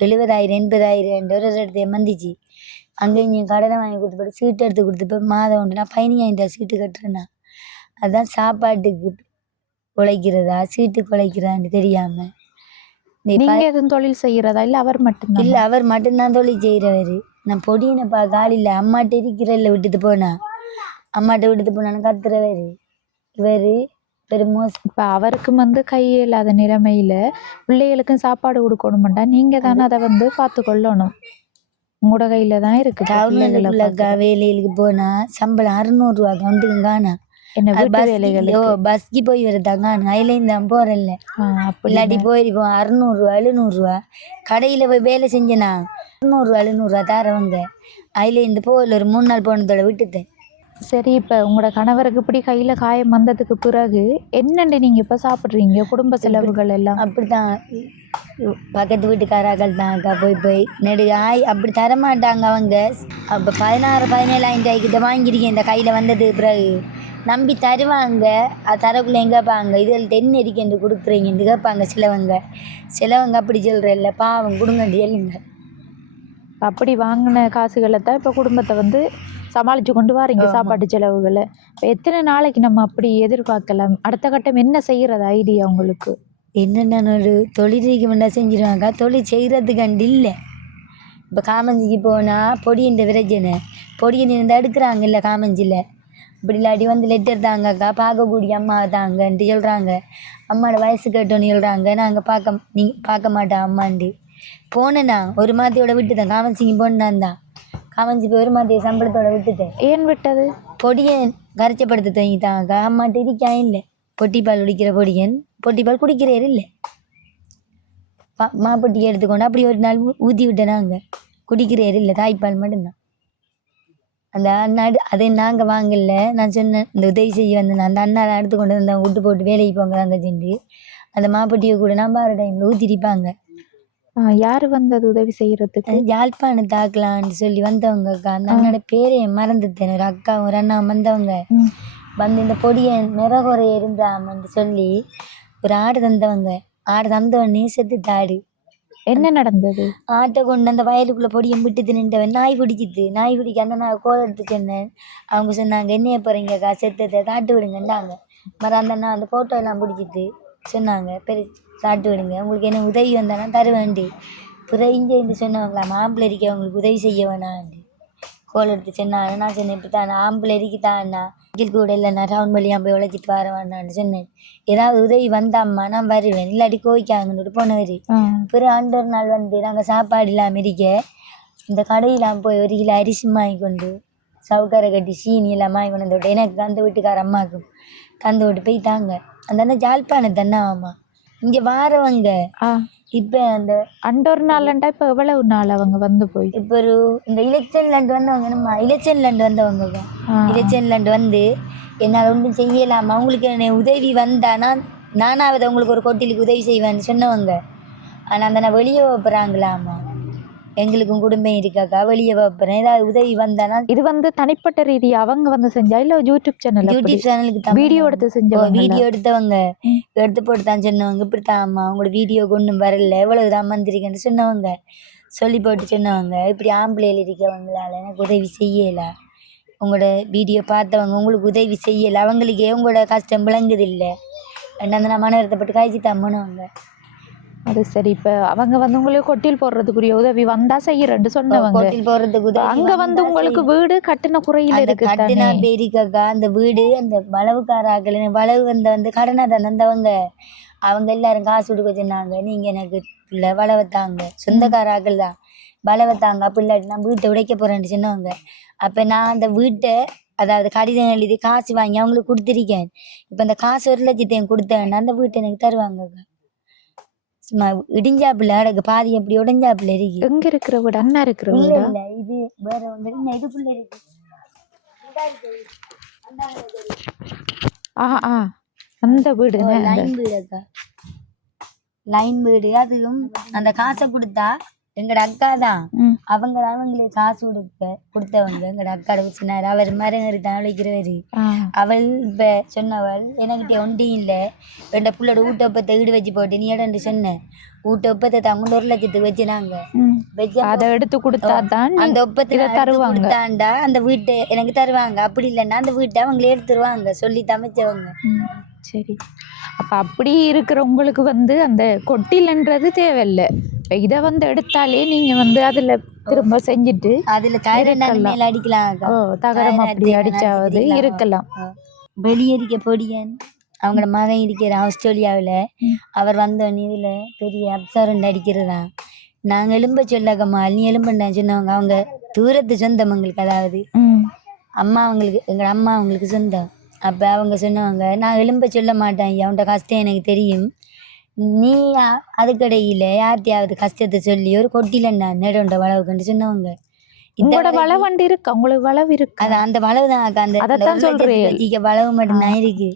70,000-80,000 ஒரு இடத்த ஏமாந்துச்சு. அங்கே இங்கே கடனை வாங்கி கொடுத்துப்பட்டு சீட்டு எடுத்து கொடுத்துப்ப மாதம் உண்டு நான் 15,000 சீட்டு கட்டுறேன்னா. அதுதான் சாப்பாட்டுக்கு உழைக்கிறதா சீட்டுக்கு உழைக்கிறான்னு தெரியாமல். நீங்க எதுவும் தொழில் செய்யறதா இல்ல அவர் மட்டும்? இல்லை அவர் மட்டும்தான் தொழில் செய்கிறவர். நான் பொடியினப்பா கால் இல்லை, அம்மாட்ட இருக்கிறல்ல விட்டுட்டு போனா, அம்மாட்ட விட்டுட்டு போனான்னு கத்துறவர் இவர் பெரும் மோசம். இப்ப அவருக்கு கை இல்லாத நிலைமையில பிள்ளைகளுக்கும் சாப்பாடு கொடுக்கணும்டா, நீங்க தானே அதை பார்த்து கொள்ளணும். உங்களோட கையில தான் இருக்கு. டவுனுக்குள்ளக்கா வேலைகளுக்கு போனா சம்பளம் 600 ரூபா கவுண்டுக்கு காணா. என்ன வீட்டு வேலைகளுக்கு பஸ்க்கு போய் வரதாங்க அதுலேயும் தான் போறல. இல்லாட்டி போயிருப்போம் 600 ரூபா 700 ரூபா. கடையில போய் வேலை செஞ்சேனா 600 ரூபா 700 ரூபா தாரவங்க. அதுலேருந்து போகல ஒரு 3 நாள் போனதோட விட்டுட்டேன். சரி, இப்ப உங்களோட கணவருக்கு இப்படி கையில காயம் வந்ததுக்கு பிறகு என்னண்டு நீங்க இப்ப சாப்பிடுறீங்க? குடும்ப செலவுகள் எல்லாம் அப்படித்தான். பக்கத்து வீட்டுக்காராக்கள் தான் அக்கா போய் நெடு அப்படி தரமாட்டாங்க அவங்க. அப்போ 16-17 கிட்ட வாங்கியிருக்கேன் இந்த கையில் வந்ததுக்கு பிறகு. நம்பி தருவாங்க, அது தரக்குள்ள எங்கேப்பாங்க இதில் 10 இருக்கேன் கொடுக்குறீங்கன்னு கேட்பாங்க சிலவங்க அப்படி சொல்கிறல்ல, பாவம் கொடுங்கண்டு சொல்லுங்க. அப்படி வாங்கின காசுகளை தான் இப்போ குடும்பத்தை சமாளித்து கொண்டு வாரீங்க, சாப்பாட்டு செலவுகளை. இப்போ எத்தனை நாளைக்கு நம்ம அப்படி எதிர்பார்க்கலாம்? அடுத்த கட்டம் என்ன செய்கிறது ஐடியா உங்களுக்கு? என்னென்ன ஒரு தொழிலுக்கு வேண்டாம் செஞ்சிருவாங்க, தொழில் செய்கிறதுக்காண்டி இல்லை. இப்போ காமஞ்சிக்கு போனால் பொடியின் பிரச்சனை, பொடியின் இருந்தால் எடுக்கிறாங்க இல்லை காமஞ்சியில். இப்படி இல்லாட்டி லெட்டர் தாங்கக்கா பார்க்கக்கூடிய அம்மா தாங்கன்ட்டு சொல்கிறாங்க. அம்மாவோட வயசு கேட்டோன்னு சொல்கிறாங்க. நாங்கள் நீங்கள் பார்க்க மாட்டோம் அம்மாண்டு போனேண்ணா. ஒரு மாதத்தையோட விட்டுட்டேன். காமஞ்சிக்கு போனான் தான் காமஞ்சி போய் ஒரு மாதத்தைய சம்பளத்தோட விட்டுட்டேன். ஏன் விட்டது? பொடியன் கரைச்சப்படுத்த தங்கிட்டாங்கக்கா. அம்மாட்ட இருக்கா இல்லை, பொட்டிப்பால் குடிக்கிற பொட்டிப்பால் குடிக்கிறேரு இல்லை. மாப்பொட்டியை எடுத்துக்கொண்டு அப்படி ஒரு நாள் ஊற்றி விட்டேனாங்க. குடிக்கிறேரு இல்லை, தாய்ப்பால் மட்டும்தான். அந்த அண்ணா அதை நாங்கள் வாங்கல. நான் சொன்னேன் இந்த உதவி செய்ய வந்தேன். அந்த அண்ணா தான் எடுத்துக்கொண்டு வந்தாங்க. விட்டு போட்டு வேலைக்கு போங்க அங்கே சென்று அந்த மாப்பொட்டியை கூட நான் பாரு டைமில் ஊற்றிருப்பாங்க. யார் வந்தது உதவி செய்யறதுக்கு? யாழ்ப்பாணம் தாக்கலான்னு சொல்லி வந்தவங்க அக்கா. அந்த அண்ணோட பேரே மறந்துட்டேன். ஒரு அக்கா ஒரு அண்ணா வந்தவங்க இந்த பொடியை நிறகுறைய இருந்தாமன்னு சொல்லி ஒரு ஆடு தந்தவங்க. ஆடு தந்தவொடனே செத்துட்டு ஆடு. என்ன நடந்தது? ஆட்டை கொண்டு அந்த வயலுக்குள்ள பொடியை விட்டு நின்றவன் நாய் பிடிச்சிது. நாய் பிடிக்க அந்த நான் கோல் எடுத்து சொன்னேன். அவங்க சொன்னாங்க என்னைய போறீங்கக்கா செத்தத்தை தாட்டு விடுங்கன்னாங்க. அந்த அண்ணா அந்த ஃபோட்டோ எல்லாம் பிடிச்சிட்டு சொன்னாங்க பெரிய சாட்டு விடுங்க, உங்களுக்கு என்ன உதவி வந்தானா தருவேண்டி. பிறகு இங்கே சொன்னவங்களா ஆம்பளை இருக்க அவங்களுக்கு உதவி செய்ய வேணாண்டி கோல் எடுத்து சொன்னாங்க. நான் சொன்னேன் இப்படி தான் ஆம்பளை இருக்கிட்டான்னா கூட இல்லைண்ணா டவுன் வழியாக போய் உழைச்சிட்டு வர வேண்டான்னு சொன்னேன். ஏதாவது உதவி வந்தாம்மா நான் வருவேன், இல்லாட்டி கோவிக்காங்கன்னு போனவர். பிறகு ஆண்டொரு நாள் நாங்கள் சாப்பாடு இல்லாமல் இருக்க இந்த கடையெல்லாம் போய் 1 கிலோ அரிசி வாங்கி கொண்டு சவுக்கரை கட்டி சீனி எல்லாம் வாங்கி கொண்டு வந்துவிட்டு எனக்கு தந்து வீட்டுக்கார அம்மாவுக்கும் தந்து விட்டு போயிட்டாங்க. அந்த ஜாழ்ப்பாணம் தானே ஆமா இங்கே வாரவங்க. இப்போ அந்த அண்டொரு நாள்லண்டா இப்போ எவ்வளவு நாள் அவங்க போய் இப்போ ஒரு இந்த இலெக்ஷன்லேருந்து வந்தவங்க நம்ம இலெக்ஷன்லேருந்து வந்தவங்க இலெக்ஷன்லேருந்து என்னால் ஒன்றும் செய்யலாமா அவங்களுக்கு என்ன உதவி வந்தானா நானாவது அவங்களுக்கு ஒரு கொட்டிலுக்கு உதவி செய்வேன்னு சொன்னவங்க. ஆனால் அந்த நான் வெளியே வைப்பறாங்களாமா, எங்களுக்கும் குடும்பம் இருக்காக்கா வெளியே வைப்பறேன் ஏதாவது உதவி வந்தானா. இது தனிப்பட்ட ரீதி அவங்க செஞ்சா இல்லை யூடியூப் சேனலுக்கு வீடியோ எடுத்து செஞ்சவங்க? வீடியோ எடுத்தவங்க எடுத்து போட்டு தான் சொன்னவங்க. இப்படித்தான் அம்மா அவங்களோட வீடியோ கொண்டு வரல எவ்வளவுதான் வந்திருக்கேன்னு சொன்னவங்க. சொல்லி போட்டு சொன்னவங்க இப்படி ஆம்பளையில் இருக்கவங்களால எனக்கு உதவி செய்யலை, உங்களோட வீடியோ பார்த்தவங்க உங்களுக்கு உதவி செய்யலை, அவங்களுக்கே உங்களோட கஷ்டம் விளங்குது இல்லை என்ன நான் மன வருத்தப்பட்டு காய்ச்சி தான் போனவங்க. அது சரி. இப்ப அவங்க உங்களுக்கு கொட்டில் போடுறதுக்குரிய உதவி வந்தா செய்யறேன்னு சொன்னவங்க. கொட்டில் போடுறதுக்கு உதவி அங்க உங்களுக்கு வீடு கட்டின குறையில இருக்கு கட்டினா பேரிக்கா அந்த வீடு அந்த வளவுக்காராக்கள் வளவு கடனை தான் தந்தவங்க. அவங்க எல்லாரும் காசு கொடுக்க சொன்னாங்க, நீங்க எனக்கு பிள்ளை வளவத்தாங்க, சொந்தக்காராக்கள் தான் வளவத்தாங்க, அப்படி இல்லாட்டி நான் வீட்டை உடைக்க போறேன்னு சொன்னவங்க. அப்ப நான் அந்த வீட்டை, அதாவது கடிதம் எழுதி காசு வாங்கி அவங்களுக்கு கொடுத்துருக்கேன். இப்ப அந்த காசு 1,00,000 கொடுத்தேன்னா அந்த வீட்டை எனக்கு தருவாங்க. சும்மா இடிஞ்சாப்புல அடக்கு பாதி அப்படி உடைஞ்சாப்புல இருக்கு. எங்க இருக்கிற வீடு? அண்ணா இருக்கிற இல்ல வீடா? இல்ல, இது வேற ஒன்று இன்னும் இதுக்குள்ள இருக்கு. அந்த வீடு லைன் வீடு அக்கா, லைன் வீடு. அதுவும் அந்த காசை கொடுத்தா எங்கட அக்கா தான், அவங்க அவங்களே காசு கொடுத்தவங்க. எங்கட அக்கா சொன்னாரு, அவர் மரங்கறி தான் உழைக்கிறவரு. அவள் இப்ப சொன்னவள், எனக்கிட்ட ஒண்டி இல்லை, ரெண்ட புள்ளோட ஊட்டப்பத்தை ஈடு வச்சு போட்டு நீ இடண்டு சொன்ன ஊட்ட ஒப்பத்தை தாங்க 1,00,000 வச்சுனாங்க. அதை எடுத்து கொடுத்தாதான் அந்த ஒப்பத்தை தருவாங்க, அந்த வீட்டை எனக்கு தருவாங்க. அப்படி இல்லைன்னா அந்த வீட்டை அவங்களே எடுத்துருவாங்க சொல்லி தமைச்சவங்க. சரி, அப்ப அப்படி இருக்கிற உங்களுக்கு அந்த கொட்டிலன்றது தேவையில்லை. இதை எடுத்தாலே நீங்க அதுல திரும்ப செஞ்சுட்டு அதுல மேல அடிக்கலாம். தகரம் அப்படி அடிச்சாவது இருக்கலாம். வெளியடிக்க பொடியன் அவங்களோட மகன் இருக்கிற ஆஸ்திரேலியாவில், அவர் வந்தோடனே இதுல பெரிய அப்சாரண்ட் அடிக்கிறதா. நாங்க எலும்ப சொல்லக்கம்மா நீ எலும்பண்டா சொன்னவங்க. அவங்க தூரத்து சொந்தம் எங்களுக்கு, அதாவது அம்மா அவங்களுக்கு, எங்க அம்மா அவங்களுக்கு சொந்தம். அப்ப அவங்க சொன்னவங்க, நான் எலும்ப சொல்ல மாட்டேன், அவன்கிட்ட கஷ்டம் எனக்கு தெரியும், நீ அதுக்கடையில யார்ட்டையாவது கஷ்டத்தை சொல்லி ஒரு கொட்டிலண்டா நெடுண்ட வளவுக்குன்னு சொன்னவங்க. உங்களோட வளவண்டு இருக்கு, உங்களுக்கு வளவு இருக்கு. அது அந்த வளவு தான், அந்த சொல்றேன் வளவு மட்டும்தான் இருக்கு.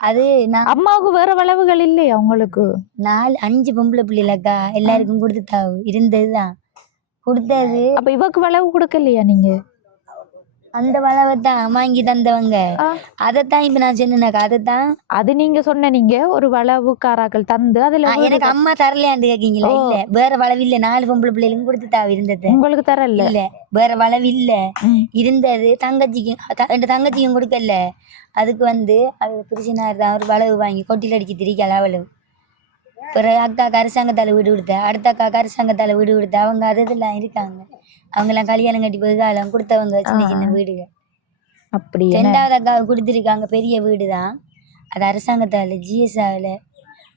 அது நான் அம்மாவுக்கு வேற வளவுகள் இல்லையா உங்களுக்கு? 4-5 பொம்பளை பிள்ளைலக்கா, எல்லாருக்கும் கொடுத்துட்டாவு இருந்ததுதான் கொடுத்தது. அப்ப இவக்கு வளவு கொடுக்கலையா நீங்க? அந்த வளவை தான் வாங்கி தந்தவங்க. அதைத்தான் இப்ப நான் சொன்னேனாக்கா, அதைத்தான் அது நீங்க சொன்ன, நீங்க ஒரு வளவுக்காராக்கள் தந்து அதுல எனக்கு அம்மா தரலையாண்டு கேக்கீங்களா? இல்ல, வேற வளவு இல்ல, 4 பொம்பளை பிள்ளைகளுக்கும் கொடுத்துட்டாவு இருந்தது. உங்களுக்கு தரல? இல்ல, வேற வளவு இல்ல இருந்தது. தங்கச்சிக்கும் 2 தங்கச்சிக்கும் கொடுக்கல. அதுக்கு அது புருஷனார் தான் ஒரு வளவு வாங்கி கொட்டில் அடிச்சு திரிக்கல அவளும். பிறகு அக்காவுக்கு அரசாங்கத்தால வீடு கொடுத்த, அடுத்த அக்காவுக்கு அரசாங்கத்தால வீடு கொடுத்த, அவங்க அதெல்லாம் இருக்காங்க. அவங்க எல்லாம் கல்யாணம் கட்டி போய் காலம் கொடுத்தவங்க சின்ன சின்ன வீடுங்க. அப்படி 2வது அக்காவுக்கு கொடுத்துருக்காங்க பெரிய வீடு தான், அது அரசாங்கத்தால ஜிஎஸ்ஆவில்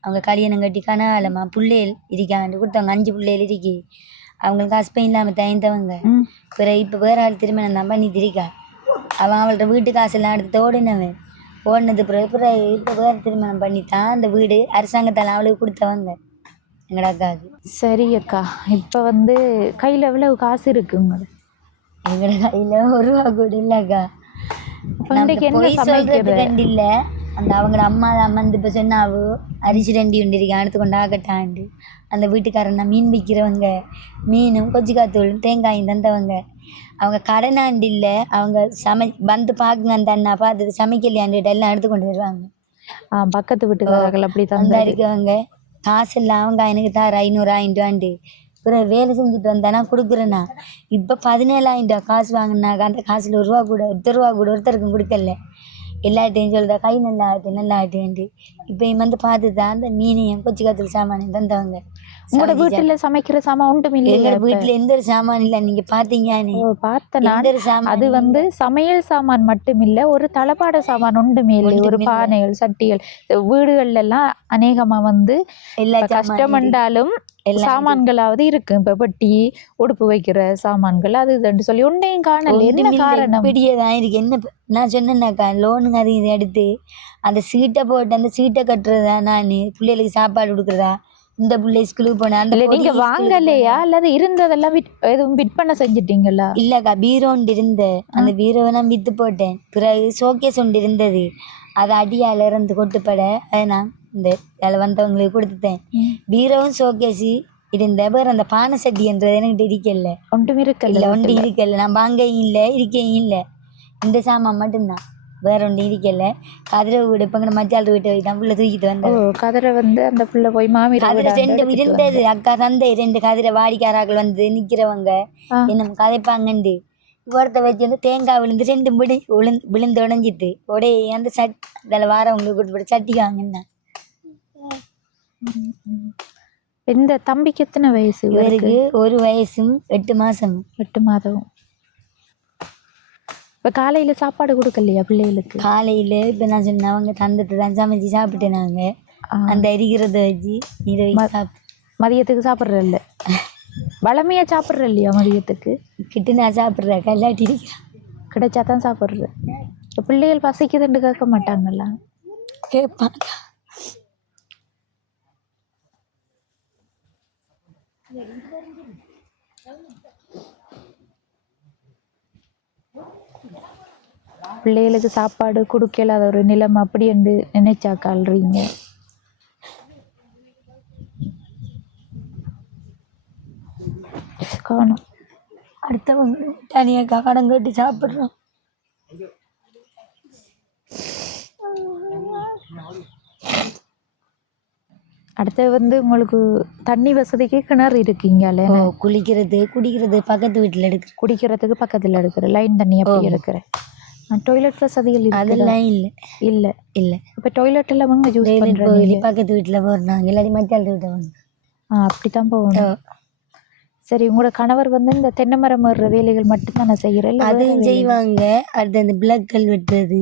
அவங்க கல்யாணம் கட்டி கனகாலமா பிள்ளைகள் இருக்காண்டு கொடுத்தவங்க. 5 பிள்ளைகள் இருக்கு. அவங்களுக்கு ஹஸ்பண்ட் இல்லாம தயந்தவங்க. பிறகு இப்ப வேற ஆள் திருமணம் தான் பண்ணி திரிக்கா. அவன் அவள்கிட்ட வீட்டு காசெல்லாம் எடுத்து ஓடினவன். ஓடினது பிறகு இப்போ வேறு திருமணம் பண்ணித்தான் அந்த வீடு அரசாங்கத்தால் அவளுக்கு கொடுத்தவங்க எங்கட அக்காவுக்கு. சரி அக்கா, இப்போ கையில் எவ்வளவு காசு இருக்குங்க? எங்கட கையில் 1 ரூபா கூட இல்லைக்கா. போய் சொல்றதுக்கு ரெண்டு இல்லை, அந்த அவங்களோட அம்மா தான் இப்போ சொன்னாவோ அரிசி 2 உண்டிருக்கு அடுத்து கொண்டு ஆகட்டாண்டு. அந்த வீட்டுக்காரன் மீன் விற்கிறவங்க, மீனும் கொச்சிக்காத்தூளும் தேங்காயும் தந்தவங்க. அவங்க கடனாண்டு இல்லை, அவங்க பார்க்குங்க அந்த அண்ணா பார்த்து சமைக்கலையாண்டுட்டு எல்லாம் எடுத்து கொண்டு வருவாங்க. பக்கத்து வீட்டுக்காரர்கள் அப்படி தந்தா இருக்கவங்க. காசு எல்லாம் அவங்க எனக்கு தான் 500-1000 பிறகு வேலை செஞ்சுட்டு வந்தானா கொடுக்குறேண்ணா. இப்போ 17,000 காசு வாங்கினாக்கா அந்த காசுல 1 ரூபா கூட ஒருத்தருக்கும் கொடுக்கல. எல்லாட்டையும் சொல்றா கை நல்லா ஆட்டு. இப்போ பார்த்து தான் அந்த மீனையும் கொச்சிக்காத்தூள் சாமானையும் தந்தவங்க. உங்களோட வீட்டுல சமைக்கிற சாமான் ஒன்றும் இல்லை? எங்க வீட்டுல எந்த ஒரு சாமான் இல்லை. நீங்க பாத்தீங்கன்னு பார்த்தேன். அது சமையல் சாமான் மட்டும் இல்ல, ஒரு தளபாட சாமான் ஒன்றுமே இல்லை. ஒரு பானைகள், சட்டிகள், வீடுகள்ல எல்லாம் அநேகமா எல்லா கஷ்டமண்டாலும் சாமான்களாவது இருக்கு. இப்ப பெட்டி, உடுப்பு வைக்கிற சாமான்கள், அது இதுன்னு சொல்லி ஒன்றையும் காணல. என்ன காரணம்? இப்படியேதான் இருக்கு. என்ன நான் சொன்னேன்னாக்கா, லோனுங்க அது இதை எடுத்து அந்த சீட்டை போட்டு அந்த சீட்டை கட்டுறதா, நான் பிள்ளைகளுக்கு சாப்பாடு கொடுக்குறதா, இந்த பிள்ளை ஸ்கூலுக்கு போனேன். அந்த நீங்க வாங்கலையா அல்லது இருந்ததெல்லாம் எதுவும் விற்பனை செஞ்சிட்டீங்களா? இல்லக்கா, பீரோ ஒன்று இருந்த, அந்த பீரோவை நான் வித்து போட்டேன். பிறகு ஷோகேஸ் ஒன்று இருந்தது, அதை அடியால இருந்து கொட்டுப்பட அதை நான் இந்த அதில் வந்தவங்களுக்கு கொடுத்துட்டேன். பீரோவும் ஷோகேஸு இருந்த பேர் அந்த பானை சட்டின்றது எனக்கு இருக்கல. ஒன்றும் இருக்கல. ஒன்றும் இருக்கல. நான் வாங்கையும் இல்லை, இருக்கையும் இல்லை. இந்த சாமான் மட்டும்தான், வேற ஒன்றும் இருக்கல. கதிரை வீடு இப்போ மச்சாள் வீட்டை தான் புள்ள தூக்கிட்டு வந்தேன். கதிரை அந்த புள்ள போய் மாமி கதிரை 2 இருந்தது. அக்கா தந்தை 2 கதிரை வாடிக்காராக்கள் நிற்கிறவங்க என்ன கதைப்பாங்கண்டு ஒருத்த வச்சு தேங்காய் விழுந்து 2 விழுந்து உடஞ்சிட்டு உடைய அந்த அதில் வாரவங்களுக்கு கொடுத்து சட்டி வாங்கினேன். இந்த தம்பிக்கு எத்தனை வயசு? இவருக்கு 1 வயசும் 8 மாதம். 8 மாதம். இப்போ காலையில் சாப்பாடு கொடுக்கலையா பிள்ளைகளுக்கு? காலையில் இப்போ நான் சொன்னேன், அவங்க தந்தத்தை தான் சமைச்சு சாப்பிட்டேன். நாங்கள் அந்த எரிக்கிறத வச்சு நீரை மதியத்துக்கு சாப்பிட்ற இல்லை வளமையாக சாப்பிட்ற இல்லையா மதியத்துக்கு கிட்ட நான் சாப்பிட்றேன் கல்லாட்டி இருக்கிறேன் கிடைச்சா தான் சாப்பிட்றது இப்போ பிள்ளைகள் பசிக்குதுன்னு கேட்க மாட்டாங்கல்ல கேட்பாங்க பிள்ளைகளுக்கு சாப்பாடு கொடுக்கலாத ஒரு நிலைமை அப்படி என்று நினைச்சா கால்றீங்க காணும் அடுத்தவங்க தனியாக கடன் கட்டி சாப்பிட்றோம் அடுத்து வந்து உங்களுக்கு தண்ணி வசதிக்கு கிணறு இருக்கீங்களே குளிக்கிறது குடிக்கிறது பக்கத்து வீட்டில் எடுக்கிற குடிக்கிறதுக்கு பக்கத்தில் எடுக்கிற லைன் தண்ணி அப்படி எடுக்கிற டாய்லெட் வசதிகள் அதெல்லாம் இல்லை இல்லை இல்லை இப்போ டாய்லெட் எல்லாம் வாங்க யூஸ் பண்ணுறீங்க பக்கத்து வீட்டில் போடுறாங்க இல்லாட்டி மத்தியால வீட்டை வந்து அப்படி தான் போகணும் சரி உங்களோட கணவர் வந்து இந்த தென்னை மரம் ஏறுற வேலைகள் மட்டும்தான் நான் செய்கிறேன் அதுவும் செய்வாங்க அடுத்து அந்த பிளக்கல் வெட்டுறது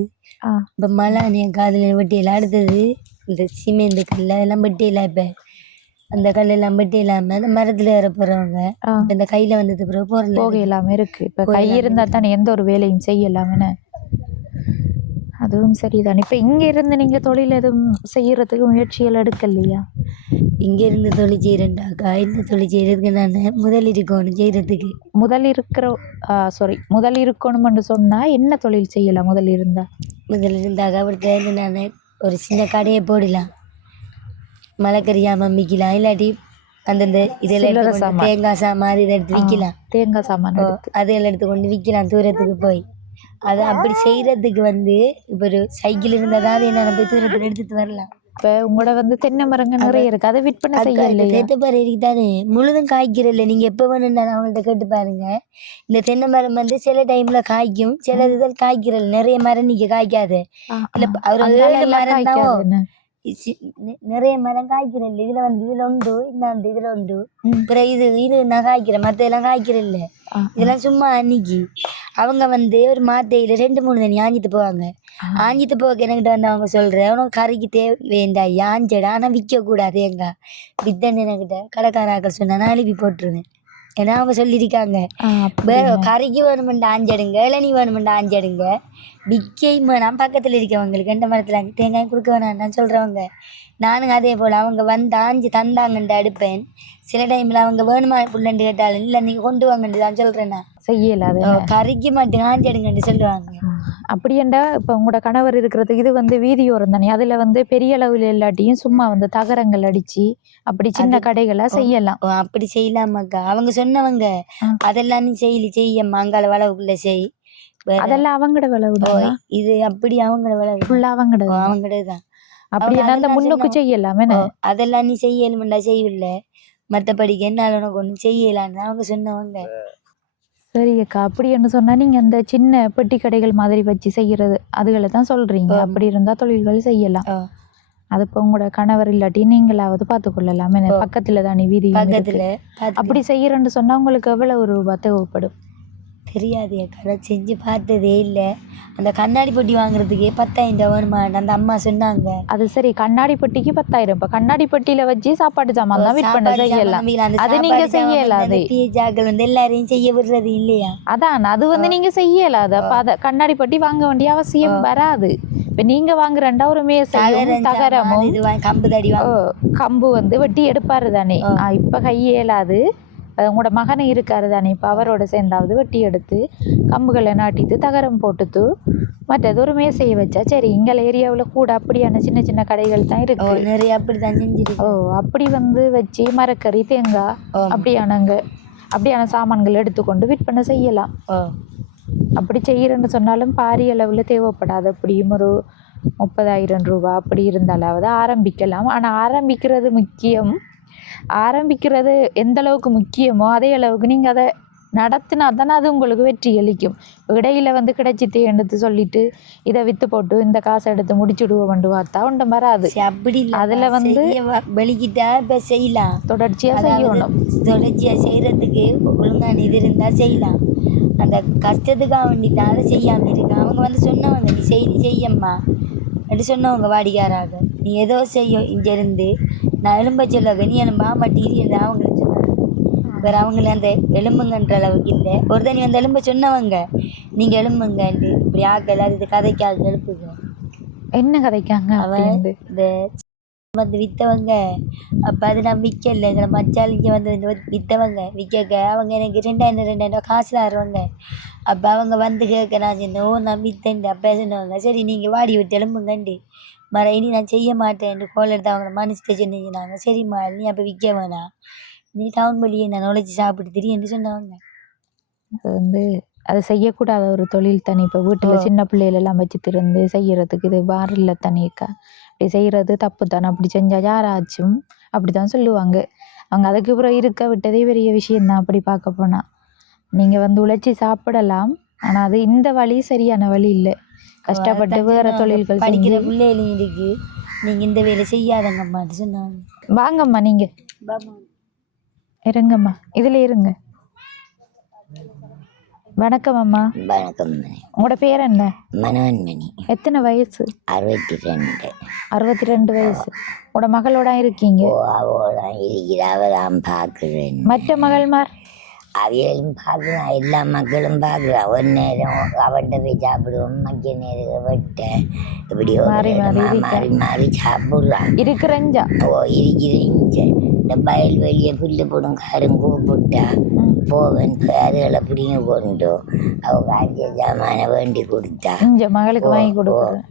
இப்போ மலானிய காதில் வெட்டியெல்லாம் அடுத்தது இந்த சிமெண்ட் கல் எல்லாம் வெட்டியெல்லாம் இப்போ அந்த கல்லெல்லாம் வெட்டி இல்லாமல் அந்த மரத்தில் ஏற போகிறவங்க இந்த கையில் வந்தது பிறகு போக எல்லாமே இருக்குது இப்போ கை இருந்தால் தானே எந்த ஒரு வேலையும் செய்யலாமேன்னு அதுவும் சரிதான் இப்போ இங்கே இருந்து நீங்கள் தொழில் எதுவும் செய்யறதுக்கு முயற்சிகள் எடுக்கலையா இங்கே இருந்து தொழில் செய்கிறேன்டாக்கா இந்த தொழில் செய்கிறதுக்கு நான் முதல் இருக்கணும் செய்கிறதுக்கு முதல் இருக்கணும்னு சொன்னால் என்ன தொழில் செய்யலாம் முதல் இருந்தாக்கா அவர்கிட்ட நான் ஒரு சின்ன கடையை போடலாம் மலைக்கறியாக மம்மிக்கலாம் இல்லாட்டி அந்தந்த இதெல்லாம் தேங்காய் சாமான் இதை எடுத்து விற்கலாம் தேங்காய் சாமான் அதெல்லாம் எடுத்து கொண்டு விற்கலாம் தூரத்துக்கு போய் அதை அப்படி செய்கிறதுக்கு வந்து இப்போ ஒரு சைக்கிள் இருந்தால் தான் அதை நான் போய் தூரத்துக்கு எடுத்துகிட்டு வரலாம் இப்போ உங்களோட வந்து தென்னை மரங்கள் நிறைய இருக்குது அதை விற்பனை செய்யலையா தென்னை மரம் தானே முழுதும் காய்க்கிறல்ல நீங்கள் எப்போ வேணும்னா அவங்கள்ட்ட கேட்டு பாருங்க இந்த தென்னை மரம் வந்து சில டைமில் காய்க்கும் சில இதில் காய்க்கிறல் நிறைய மரம் நீங்கள் காய்க்காது இல்லை ஒரு 7 மரம் தான் நிறைய மரம் காய்க்கிறேன் இதுல வந்து இதுல உண்டு இந்த இதுல உண்டு பிறகு இது நான் காய்க்கிறேன் மத்த எல்லாம் காய்க்கிறேன் இல்ல இதெல்லாம் சும்மா அன்னைக்கு அவங்க வந்து ஒரு மாத்தையில 2-3 தண்ணி ஆஞ்சிட்டு போவாங்க ஆஞ்சிட்டு போக என்கிட்ட வந்து அவங்க சொல்றேன் உனக்கு கறிக்கு வேண்டா ஆஞ்சடா ஆனா விற்க கூடாது எங்க வித்தன்னு என்கிட்ட கடைக்காராக்கள் சொன்னா நான் அழுப்பி போட்டுருவேன் ஏன்னா அவங்க சொல்லியிருக்காங்க கறிக்கு வேணுமெண்டா ஆஞ்சடுங்க இளநீ வேணுமெண்டா ஆஞ்சடுங்க விற்கையும் வேணாம் பக்கத்தில் இருக்கவங்களுக்கு எந்த மரத்தில் தேங்காய் கொடுக்க வேணாம்னு சொல்கிறவங்க நானும் அதே போல் அவங்க வந்து ஆஞ்சு தந்தாங்கன்ட்டு அடுப்பேன் சில டைமில் அவங்க வேணுமா புள்ளண்டு கேட்டாலும் இல்லை நீங்கள் கொண்டு வாங்கன்ட்டு தான் சொல்கிறேன் நான் செய்யலாது கறிக்கு மட்டும் ஆஞ்சடுங்கன்ட்டு சொல்லுவாங்க அப்படியேண்டா இப்போ உங்களோட கணவர் இருக்கிறதுக்கு இது வந்து வீதியோரம் தானே அதில் வந்து பெரிய அளவில் இல்லாட்டியும் சும்மா வந்து தகரங்கள் அடித்து அப்படி சின்ன கடைகளாக செய்யலாம் அப்படி செய்யலாமாக்கா அவங்க சொன்னவங்க அதெல்லாம் நீ செய்யம்மா அங்கால வளவுக்குள்ள செய் அதெல்லாம் அவங்களோட விளவு இது அப்படி அவங்களோட விளவு ஃபுல்லாக அவங்களோட தான் அப்படி அந்த முன்னுக்கு செய்யலாம் அதெல்லாம் நீ செய்யலுமெண்டா செய்யவில்லை மற்றபடிக்கு என்னால் உனக்கு ஒன்றும் செய்யலான்னு அவங்க சொன்னவங்க சரி அக்கா அப்படி என்ன சொன்னா நீங்க அந்த சின்ன பெட்டி கடைகள் மாதிரி வச்சு செய்யறது அதுகளை தான் சொல்றீங்க அப்படி இருந்தா தொழில்கள் செய்யலாம் அது இப்போ உங்களோட கணவர் இல்லாட்டி நீங்களாவது பார்த்துக்கொள்ளலாம் பக்கத்துல தானே வீதி பக்கத்துல அப்படி செய்யறேன்னு சொன்னா உங்களுக்கு எவ்வளவு ரூபாய் தேவைப்படும் தெரியாது கடை செஞ்சு பார்த்ததே இல்லை அந்த கண்ணாடி பொட்டி வாங்குறதுக்கே 10,000 வேணுமா அந்த அம்மா சொன்னாங்க அது சரி கண்ணாடி பொட்டிக்கு 10,000 இப்போ கண்ணாடி பொட்டியில வச்சு சாப்பாடு சாமான் தான் விற்பனை செய்யலாம் அது நீங்க செய்யலாது பிஜாக்கள் வந்து எல்லாரையும் செய்ய விடுறது இல்லையா அதான் அது வந்து நீங்க செய்யலாது அப்ப அதை கண்ணாடி பொட்டி வாங்க வேண்டிய அவசியம் வராது இப்போ நீங்க வாங்குறேன்டா ஒரு மேசையும் தகரமும் கம்பு வந்து வெட்டி எடுப்பாரு தானே இப்போ கையேலாது உங்களோட மகனை இருக்காரு தானே இப்போ அவரோட சேர்ந்தாவது வெட்டி எடுத்து கம்புகளை நாட்டிட்டு தகரம் போட்டுட்டு மற்றது ஒரு மேசையை வச்சா சரி எங்கள் ஏரியாவில் கூட அப்படியான சின்ன சின்ன கடைகள் தான் இருக்கு நிறைய அப்படி தான் செஞ்சிருக்கு அப்படி வந்து வச்சு மரக்கறி தேங்காய் அப்படியான சாமான்கள் எடுத்துக்கொண்டு விற்பனை செய்யலாம் அப்படி செய்யறேன்னு சொன்னாலும் பாரிய அளவில் தேவைப்படாது அப்படியும் ஒரு 30,000 ரூபாய் அப்படி இருந்தாலாவது ஆரம்பிக்கலாம் ஆனால் ஆரம்பிக்கிறது எந்த அளவுக்கு முக்கியமோ அதே அளவுக்கு நீங்கள் அதை நடத்தினா தானே அது உங்களுக்கு வெற்றி அளிக்கும் இடையில வந்து கிடைச்சிட்டு எடுத்து சொல்லிட்டு இதை விற்று போட்டு இந்த காசை எடுத்து முடிச்சுடுவோம்னு பார்த்தா ஒன்றும் வராது அப்படி அதில் வந்து வெளிக்கிட்டா இப்போ செய்யலாம் தொடர்ச்சியாக செய்யணும் தொடர்ச்சியாக செய்கிறதுக்கு ஒழுங்கான இது இருந்தால் செய்யலாம் அந்த கஷ்டத்துக்காக வேண்டிதான் அதை செய்யாமல் இருக்கு அவங்க வந்து சொன்னவங்க நீ செய்யம்மா அப்படி சொன்னவங்க வாடிக்காராக நீ ஏதோ செய்யும் இங்கேருந்து நான் எலும்ப சொல்லுவாங்க நீ என் மாமாட்டி இருந்து அவங்களுக்கு சொன்னாங்க வேறு அவங்கள அந்த எலும்புங்கன்ற அளவுக்கு இல்லை ஒரு தனி வந்து எலும்ப சொன்னவங்க நீங்கள் எலும்புங்கண்டு இப்படி ஆக்கள் அது இது கதைக்காக எழுப்புங்க என்ன கதைக்காங்க அவன் அப்படின்னு? இந்த வந்து விற்றவங்க அப்போ அது நான் விற்கல எங்களை மச்சால் இங்கே வந்து விற்றவங்க விற்க அவங்க எனக்கு 2000 காசு தருவாங்க அப்போ அவங்க வந்து கேட்க நான் சொன்னேன் நான் விற்றேன் அப்போ சொன்னவங்க சரி நீங்கள் வாடி விட்டு எலும்புங்கண்டு இனி நான் செய்ய மாட்டேன் கோல் எடுத்து அவங்கள மனுஷத்தை சொன்னாங்க சரிம்மா நீ அப்போ விற்க வேணாம் நீ டவுன் வழியே நான் உழைச்சி சாப்பிட்டு திரியன்னு சொன்னவங்க. அது வந்து அது செய்யக்கூடாத ஒரு தொழில் தானே. இப்போ வீட்டில் சின்ன பிள்ளைகள் எல்லாம் வச்சுட்டு இருந்து செய்யறதுக்கு இது பார் இல்லை தானேக்கா. அப்படி செய்யறது தப்பு தானே. அப்படி செஞ்சால் யாராச்சும் அப்படி தான் சொல்லுவாங்க. அவங்க அதுக்கு அப்புறம் இருக்க விட்டதே பெரிய விஷயந்தான் அப்படி பார்க்க போனால். நீங்கள் வந்து உழைச்சி சாப்பிடலாம், ஆனால் அது இந்த வழி சரியான வழி இல்லை. கஷ்டப்பட்டு வேற தொழில்கள் படிக்கிற செஞ்சு பிள்ளைகளும் இருக்கு நீங்கள் இந்த வேலை செய்யாதங்கம்மான்னு சொன்னாங்க. வாங்கம்மா நீங்கள் பாபா இருங்கம்மா இதில் இருங்க. வணக்கம் அம்மா. வணக்கம் மணி. உங்களோட பேர் என்ன? மனோன்மணி. எத்தனை வயசு? 62. 62 வயசு. உங்களோட மகளோட இருக்கீங்க? அவளோட இருக்கிற அவதான் பார்க்குறேன். மற்ற மகள்மார் அவையிலும் பார்க்குறான், எல்லா மக்களும் பார்க்குறான். ஒரு நேரம் அவன்கிட்ட போய் சாப்பிடுவோம், மக்கிய நேரம் வெட்ட இப்படி மாறி மாறி மாறி மாறி சாப்பிட்றான். இருக்கிறஞ்சா இருக்கிறீங்க இந்த வயல்வெளியை புல்லு போடும் காரும் கூப்பிட்டா போவேன். அதுகளை பிடிங்க கொண்டு அவங்க அஞ்சு ஜாமான வேண்டி கொடுத்தா இங்க மகளுக்கு வாங்கி கொடுக்குறேன்.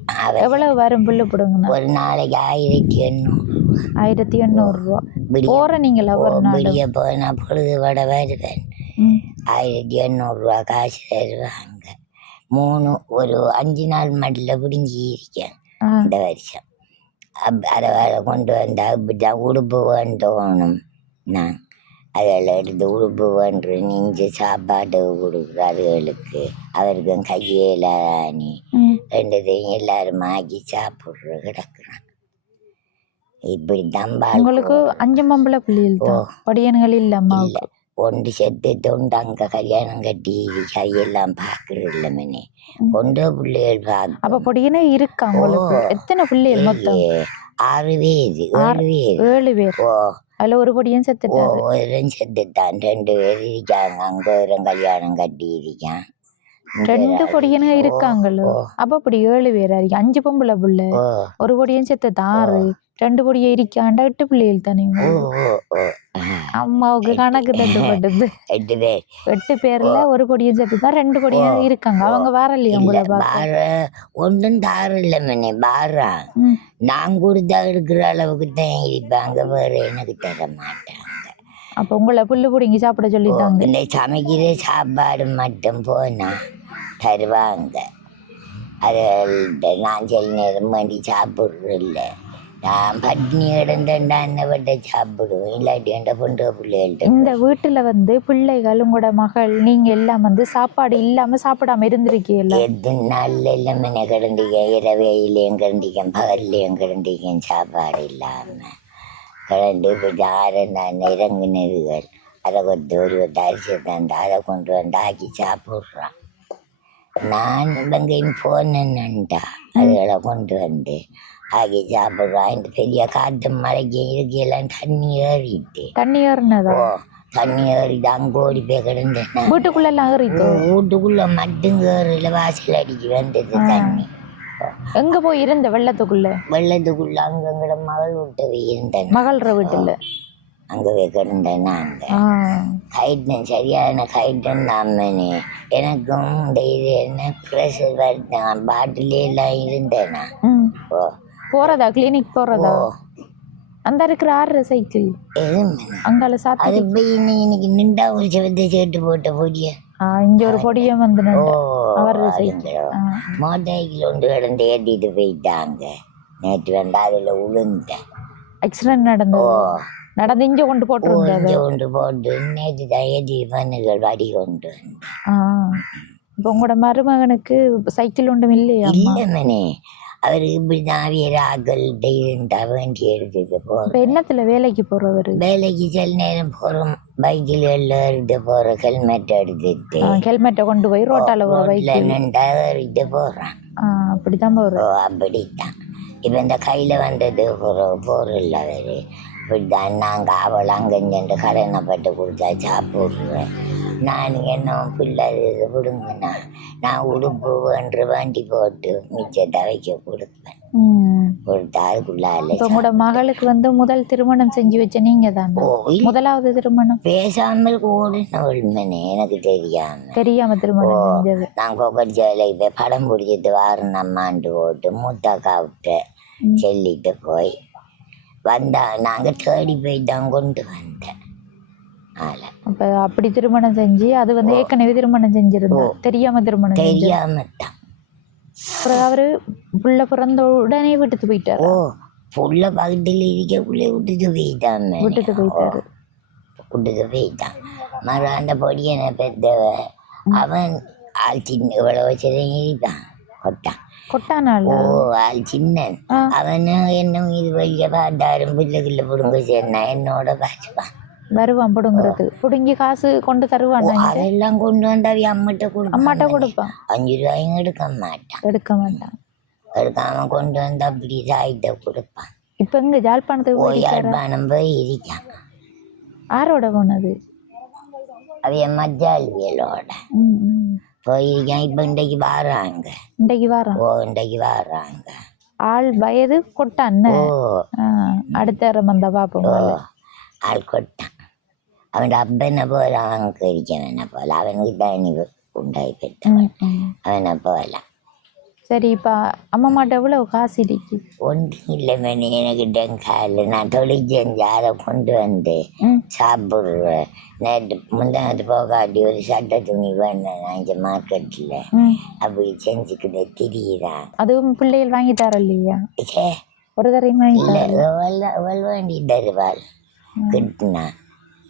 எவ்வளவு வரும் புல்லு போடுங்கண்ணா? ஒரு நாளைக்கு 1800. 1800 ரூபா. போற நீங்களா ஒரு நாள்? வெளியே போனா பொழுது வட வருவேன். 1800 ரூபா காசு தருவாங்க. ஒரு 5 நாள் மட்டில் பிடிங்கி இருக்கேன் இந்த வருஷம். அதை வேலை கொண்டு வந்தால் இப்படிதான் உடுப்பு வேண்டணும். நான் அதில் எடுத்து உடுப்பு வேண்டு நெஞ்சு சாப்பாடு கொடுக்குறாருகளுக்கு அவருக்கும் கையில் நீ ரெண்டுத்தையும் எல்லாரும் ஆக்கி சாப்பிட்ற கிடக்குறான். இப்படி தான் உங்களுக்கு 5 பொம்பளை பிள்ளைகள் தான். படியன்கள் இல்லை அம்மாவுக்கு? ஒன்று செத்து தொண்டு அங்கே கல்யாணம் கட்டி கையெல்லாம் பார்க்குறது இல்லை மணி. பொண்டு பிள்ளைகள் பார்க்க. அப்போ பொடியனே இருக்கா உங்களுக்கு? எத்தனை பிள்ளைகள் மொத்தம்? 6 பேர் 7 பேர். அதில் ஒரு பொடியன் செத்துட்டாரு. ஒரு செத்துட்டான். 2 பேர் இருக்காங்க. அங்கே ஒரு கல்யாணம் கட்டி இருக்கான். 2 பொடியனுங்க இருக்காங்களோ? அப்போ அப்படி 7 பேரா இருக்கு. 5 பொம்பளை பிள்ளை, ஒரு பொடியன் செத்துட்டான். 6, 2 பொடியை இருக்காண்டா 8 பிள்ளைகள் தானே. அம்மாவுக்கு கணக்கு தட்டுப்பட்டது. 8 பேர்ல ஒரு பொடியன் செத்துதான், 2 பொடியும் இருக்காங்க. அவங்க வரலையா உங்களை பார்க்க? ஒன்றும் தார இல்லை மணி. பாரா நான் கொடுத்தா இருக்கிற அளவுக்கு தான் இருப்பாங்க. வேற எனக்கு தர மாட்டாங்க. அப்போ உங்களை புல்லு பிடிங்கி சாப்பிட சொல்லிட்டாங்க? இந்த சமைக்கிற சாப்பாடு மட்டும் போனா தருவாங்க. அது நான் சில நேரம் வேண்டி சாப்பிட்றதில்ல. நான் பட்னி கிடந்தேன்டா என்னவட்ட சாப்பிடுவேன். இல்லாட்டி என்ற பொண்டு பிள்ளைகள்ட்ட. இந்த வீட்டுல வந்து பிள்ளைகள் உங்களோட மகள் நீங்க எல்லாம் வந்து சாப்பாடு இல்லாம சாப்பிடாம இருந்திருக்கீல்ல? எது நாளில் எல்லாமே கிடந்திக்க. இரவையிலையும் கிடந்திக்கேன், பகல்லையும் கிடந்திக்கேன். சாப்பாடு இல்லாம கிடந்து இப்படி 6 நான் இறங்குனதுகள். அதை கொண்டு ஒரு அரிசி தந்து அதை கொண்டு வந்து ஆக்கி சாப்பிட்றான். நான் வெங்காயம் போனேன்னுட்டா அதுகளை கொண்டு வந்து ஆக்கி சாப்பிட்றான். இந்த பெரிய காற்று மழைக்கு இதுக்கெல்லாம் தண்ணி ஏறிட்டு. தண்ணி ஏறினதா? தண்ணி ஏறிட்டு அங்கே ஓடி போய் கிடந்தேன். வீட்டுக்குள்ள எல்லாம் ஏறிட்டு? வீட்டுக்குள்ள மட்டும் ஏறல, வாசல் அடிக்கு வந்தது தண்ணி. எங்க போய் இருந்த வெள்ளத்துக்குள்ள? வெள்ளத்துக்குள்ள அங்கங்கட மகள் விட்டு இருந்தேன். மகள்ற வீட்டுல அங்கே கிடந்தேன். நாங்கள் கைட்டன் சரியான கைட்டன் தாமனே. எனக்கும் இந்த இது என்ன ப்ரெஷர் வருத்தேன். பாட்டிலே எல்லாம் இருந்தேனா. போறதா கிளினிக் போறதா? அந்த இருக்கிற 6 சைக்கிள் அங்கால சாத்தி. அது போய் இன்னைக்கு நின்றா ஒரு செவத்தை சேர்த்து போட்ட பொடிய. இங்க ஒரு பொடிய வந்து மோட்டார் சைக்கிள் ஒன்று கிடந்து ஏற்றிட்டு போயிட்டாங்க. நேற்று வந்து அதில் விழுந்தேன். ஆக்சிடென்ட் நடந்தது. நடந்து இங்க கொண்டு போட்டு கொண்டு போட்டு நேற்று தான் ஏற்றி பண்ணுகள் வடி கொண்டு வந்தேன். இப்போ உங்களோட மருமகனுக்கு சைக்கிள் ஒன்றும் இல்லையா? இல்லை மனே, அவருக்கு இப்படிதான் வேற ஆக்கள்கிட்ட இருந்தா வேண்டி எடுத்துட்டு போறோம். என்னத்துல வேலைக்கு போறவர்? வேலைக்கு சில நேரம் போறோம். பைக்கில் எடுத்து போறோம். ஹெல்மெட் எடுத்துட்டு ஹெல்மெட்டை கொண்டு போய் ரோட்டால நின்று போறான். அப்படித்தான் போறோம். அப்படித்தான் இப்போ இந்த கையில் வந்தது பொருள் அவர் இப்படிதான் நாங்கள் அவள் அங்கஞ்சென்று கடனைப்பட்டு கொடுத்தா சாப்பிட்ருவேன். நான் என்ன பிள்ளை இது விடுங்கண்ணா, நான் உடுப்பு வேண்டு வேண்டி போட்டு மிச்சத்தை வைக்க கொடுப்பேன். கொடுத்தா அதுக்குள்ளால இப்போ உங்களோட மகளுக்கு வந்து முதல் திருமணம் செஞ்சு வச்ச நீங்க தானே? முதலாவது திருமணம் பேசாமல் ஓடினவள் மனே, எனக்கு தெரியாம திருமணம் செஞ்சது. நான் கொக்கடிச்சால இப்போ படம் பிடிச்சிட்டு வாரேன் அம்மாண்டு போட்டு மூத்தாக்காவிட்ட சொல்லிட்டு போய் வந்தா நாங்கள் தேடி போய் தான் கொண்டு வந்தேன். அப்ப அப்படி திருமணம் செஞ்சு அது வந்து ஏற்கனவே திருமணம் செஞ்சிருந்தோம், தெரியாம திருமணம் தெரியாமத்தான். அப்புறம் அவரு புள்ள பிறந்த உடனே விட்டுட்டு போயிட்டாரு. புள்ள பக்கத்தில் இருக்கக்குள்ளே விட்டுட்டு போயிட்டான். விட்டுட்டு போயிட்டான். மறாண்ட பொடியனை பெற்றவ அவன் ஆள் சின்ன இவ்வளவு இருப்பான். கொட்டானால ஆள் சின்னன் அவனு என்ன இது வெளிய பார்த்தாரும் பிள்ளைக்குள்ள பிடுங்க சொன்னா என்னோட பார்த்துப்பான். வருவான் பிடுங்குறது, பிடுங்கி காசு கொண்டு தருவான். அதெல்லாம் கொண்டு வந்தாவி அம்மாட்ட கொடுப்பான். 5 ரூபாயும் எடுக்க மாட்டான். எடுக்காம கொண்டு வந்து அப்படி இதாயிட்ட கொடுப்பான். இப்ப இங்க யாழ்ப்பாணத்துக்கு யாழ்ப்பாணம் போய் இருக்கான். யாரோட போனது? அவைய மஜாலியலோட போயிருக்கான். இப்ப இன்றைக்கு வர்றாங்க. இன்றைக்கு வர்றாங்க. ஆள் வயது கொட்டான். அடுத்த வந்தா பாப்போம். ஆள் கொட்டான். அவன் அப்பனை போல அவன் கறிக்கவனை போல அவனுக்கு தனி உண்டாய் பெற்றவன் அவனை போல. சரி, இப்போ அம்மா மாட்ட எவ்வளவு காசு இருக்கு? ஒன்றும் இல்லை மணி, எனக்கிட்ட காலையில் நான் தொழில் செஞ்சு அதை கொண்டு வந்து சாப்பிட்றேன். நேற்று முந்தானத்து போகாட்டி ஒரு சட்டை துணி வேணும் நான் மார்க்கெட்டில் அப்படி செஞ்சுக்கிட்டு திரியிறான். அதுவும் பிள்ளைகள் வாங்கி தர இல்லையா? ஒரு தரையும் வாங்கி வேண்டி தருவாள் கிட்டுனா.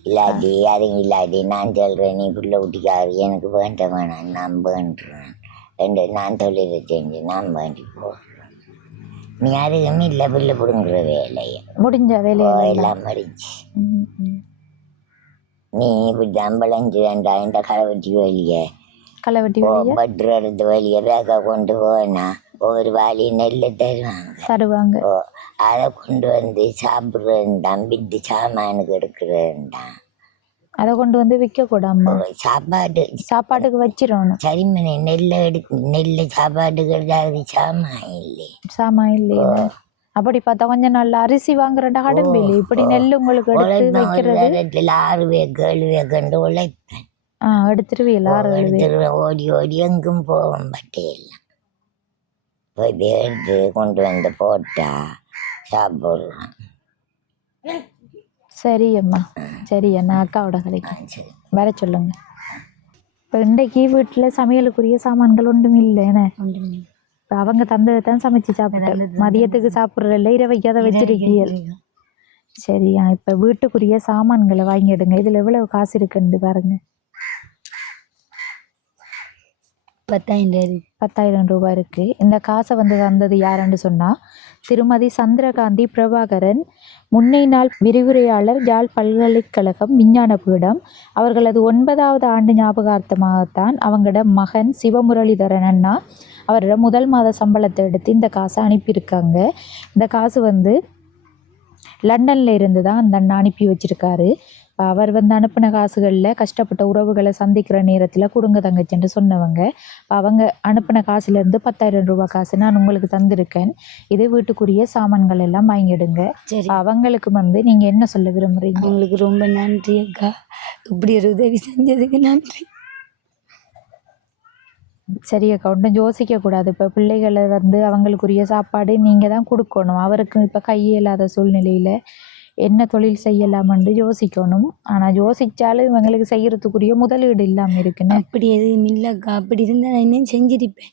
இல்லாட்டி யாரும் இல்லாட்டி நான் சொல்கிறேன், நீ பிள்ளை ஊட்டிக்காரு எனக்கு வேண்ட வேணாம், நான் வேண்டுறேன். நான் தொழிலை செஞ்சு நான் வேண்டி போடுறேன். நீ யாருக்குமே இல்லை பிள்ளை பிடுங்குற வேலையை முடிஞ்ச எல்லாம் முடிஞ்சு. நீ இப்படி தம்பளஞ்சு வேண்டாம் இந்த களவெட்டி வழியை பட்டு எடுத்து வழியை பேக்க கொண்டு போனா ஒவ்வொரு வாலியும் நெல்லை தருவாங்க. அதை கொண்டு வந்து சாப்பிட்றேன் தான், விட்டு சாமானுக்கு எடுக்கிறேன் தான். அதை கொண்டு வந்து விற்க கூடாமா? சாப்பாட்டுக்கு வச்சிடணும். சரி மணி, நெல்லை சாப்பாட்டுக்கு எடுத்தாது சாமான் இல்லையே. அப்படி பார்த்தா கொஞ்சம் நல்ல அரிசி வாங்குறடா கடம்பில் இப்படி நெல் உங்களுக்கு எடுத்து வைக்கிறது 6 வேக்கு 7 வேக்கண்டு உழைப்பேன். எடுத்துருவேன். ஓடி எங்கும் போவோம். பட்டையெல்லாம் போய் எடுத்து கொண்டு வந்து போட்டா சாப்பிடலாம். சரி அம்மா, சரி அண்ணா, அக்காவோட கதைக்கு வர சொல்லுங்க. இப்போ இன்றைக்கு வீட்டில் சமையலுக்குரிய சாமான்கள் ஒன்றும் இல்லை. என்ன இப்போ அவங்க தந்ததை தான் சமைச்சு சாப்பிட்டேன். மதியத்துக்கு சாப்பிட்றதில்ல, இரவைக்கு அதை வச்சிருக்கீங்க. சரியா, இப்போ வீட்டுக்குரிய சாமான்களை வாங்கிடுங்க. இதில் எவ்வளவு காசு இருக்குன்னு பாருங்க. 10,000 ரூபாய் இருக்கு. இந்த காசை வந்து வந்தது யாருன்னு சொன்னா திருமதி சந்திரகாந்தி பிரபாகரன், முன்னை நாள் விரிவுரையாளர், யாழ் பல்கலைக்கழகம் விஞ்ஞான பீடம். அவர்களது 9வது ஆண்டு ஞாபகார்த்தமாகத்தான் அவங்களோட மகன் சிவமுரளிதரன் அண்ணா அவரோட முதல் மாத சம்பளத்தை எடுத்து இந்த காசை அனுப்பியிருக்காங்க. இந்த காசு வந்து லண்டன்ல இருந்து தான் அந்த அண்ணா அனுப்பி வச்சிருக்காரு. அவர் வந்து அனுப்பின காசுகளில் கஷ்டப்பட்ட உறவுகளை சந்திக்கிற நேரத்தில் கொடுங்க தங்கச்சின்னு சொன்னவங்க. அவங்க அனுப்பின காசுலேருந்து 10,000 ரூபாய் காசு நான் உங்களுக்கு தந்திருக்கேன். இது வீட்டுக்குரிய சாமான்கள் எல்லாம் வாங்கிடுங்க. அவங்களுக்கு வந்து நீங்கள் என்ன சொல்ல விரும்புகிறீங்க? உங்களுக்கு ரொம்ப நன்றி அக்கா, இப்படி ஒரு உதவி செஞ்சதுக்கு நன்றி. சரி அக்கா, ஒன்றும் யோசிக்கக்கூடாது. இப்போ பிள்ளைகளை வந்து அவங்களுக்குரிய சாப்பாடு நீங்கள் தான் கொடுக்கணும். அவருக்கு இப்போ கையில்லாத சூழ்நிலையில் என்ன தொழில் செய்யலாம்னு யோசிக்கணும். ஆனால் யோசித்தாலும் இவங்களுக்கு செய்கிறதுக்குரிய முதலீடு இல்லாமல் இருக்குன்னு. அப்படி எதுவும் இல்லைக்கா, அப்படி இருந்தால் நான் இன்னும் செஞ்சிருப்பேன்.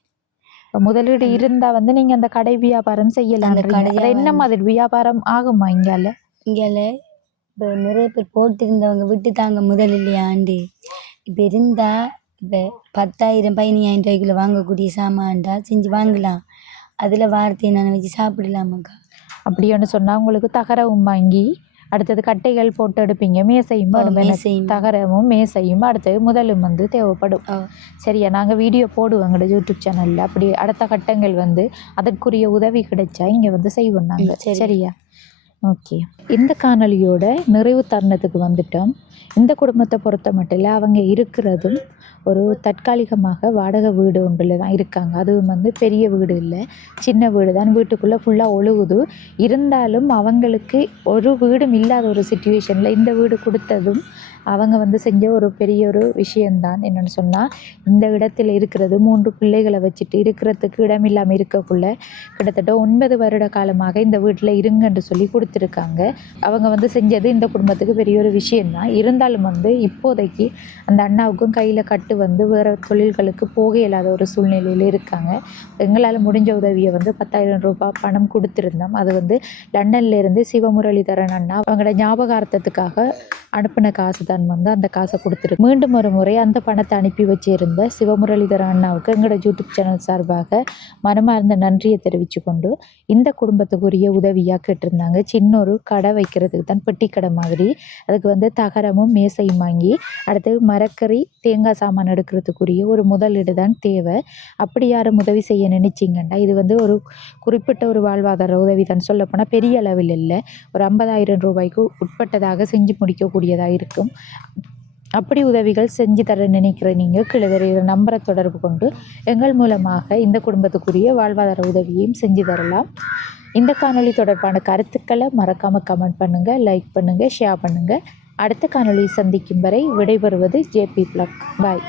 இப்போ முதலீடு இருந்தால் வந்து நீங்கள் அந்த கடை வியாபாரம் செய்யலாம். என்ன மாதிரி வியாபாரம் ஆகுமா? இங்கால இப்போ நிறைய பேர் போட்டிருந்தவங்க விட்டு தாங்க முதல் இல்லையாண்டு. இப்போ இருந்தால் இப்போ 10,000 15,000 ரூபாய்க்குள்ள வாங்கக்கூடிய சாமான்டா செஞ்சு வாங்கலாம். அதில் வார்த்தையை நான் வச்சு சாப்பிடலாமாக்கா? அப்படின்னு சொன்னால் உங்களுக்கு தகரவும் வாங்கி அடுத்தது கட்டைகள் போட்டு எடுப்பீங்க, மேசையும் வேணும் எனக்கு. மேசையும். தகரமும் மேசையும் அடுத்தது முதலும் வந்து தேவைப்படும். சரியா, நாங்கள் வீடியோ போடுவோம் எங்களோட யூடியூப் சேனலில். அப்படி அடுத்த கட்டங்கள் வந்து அதற்குரிய உதவி கிடைச்சா இங்கே வந்து செய்வோம் நாங்கள். சரியா, ஓகே. இந்த காணொலியோட நிறைவு தருணத்துக்கு வந்துட்டோம். இந்த குடும்பத்தை பொறுத்த மட்டும் இல்லை, அவங்க இருக்கிறதும் ஒரு தற்காலிகமாக வாடகை வீடு ஒன்றில் தான் இருக்காங்க. அதுவும் வந்து பெரிய வீடு இல்லை, சின்ன வீடு தான். வீட்டுக்குள்ளே ஃபுல்லாக ஒழுகுது. இருந்தாலும் அவங்களுக்கு ஒரு வீடும் இல்லாத ஒரு சிச்சுவேஷனில் இந்த வீடு கொடுத்ததும் அவங்க வந்து செஞ்ச ஒரு பெரிய ஒரு விஷயந்தான். என்னென்னு சொன்னால், இந்த இடத்துல இருக்கிறது 3 பிள்ளைகளை வச்சுட்டு இருக்கிறதுக்கு இடம் இல்லாமல் இருக்கக்குள்ள கிட்டத்தட்ட 9 வருட காலமாக இந்த வீட்டில் இருங்கன்னு சொல்லி கொடுத்துருக்காங்க. அவங்க வந்து செஞ்சது இந்த குடும்பத்துக்கு பெரிய ஒரு விஷயந்தான். இருந்தாலும் வந்து இப்போதைக்கு அந்த அண்ணாவுக்கும் கையில் கட்டு வந்து வேறு தொழில்களுக்கு போக இயலாத ஒரு சூழ்நிலையில் இருக்காங்க. எங்களால் முடிஞ்ச உதவியை வந்து 10,000 ரூபாய் பணம் கொடுத்துருந்தோம். அது வந்து லண்டன்லேருந்து சிவமுரளிதரன் அண்ணா அவங்களோட ஞாபகார்த்தத்துக்காக அனுப்பின காசு தான் வந்து அந்த காசை கொடுத்துருக்கு. மீண்டும் ஒரு முறை அந்த பணத்தை அனுப்பி வச்சிருந்த சிவமுரளிதரன் அண்ணாவுக்கு எங்களோட யூடியூப் சேனல் சார்பாக மனமார்ந்த நன்றியை தெரிவித்து கொண்டு இந்த குடும்பத்துக்குரிய உதவியாக கேட்டிருந்தாங்க. சின்ன ஒரு கடை வைக்கிறதுக்கு தான், பெட்டி கடை மாதிரி. அதுக்கு வந்து தகரமும் மேசையும் வாங்கி அடுத்தது மரக்கறி தேங்காய் சாமான் எடுக்கிறதுக்குரிய ஒரு முதலீடு தான் தேவை. அப்படி யாரும் உதவி செய்ய நினைச்சிங்கன்னா இது வந்து ஒரு குறிப்பிட்ட ஒரு வாழ்வாதார உதவி தான். சொல்லப்போனால் பெரிய அளவில் இல்லை, ஒரு 50,000 ரூபாய்க்கு உட்பட்டதாக செஞ்சு முடிக்கக்கூடியதாக இருக்கும். அப்படி உதவிகள் செஞ்சு தர நினைக்கிற நீங்கள் கீழே தெரிகிற நம்பரை தொடர்பு கொண்டு எங்கள் மூலமாக இந்த குடும்பத்துக்குரிய வாழ்வாதார உதவியையும் செஞ்சு தரலாம். இந்த காணொளி தொடர்பான கருத்துக்களை மறக்காமல் கமெண்ட் பண்ணுங்கள், லைக் பண்ணுங்கள், ஷேர் பண்ணுங்கள். அடுத்த காணொளி சந்திக்கும் வரை விடைபெறுவது JP Vlog. பாய்.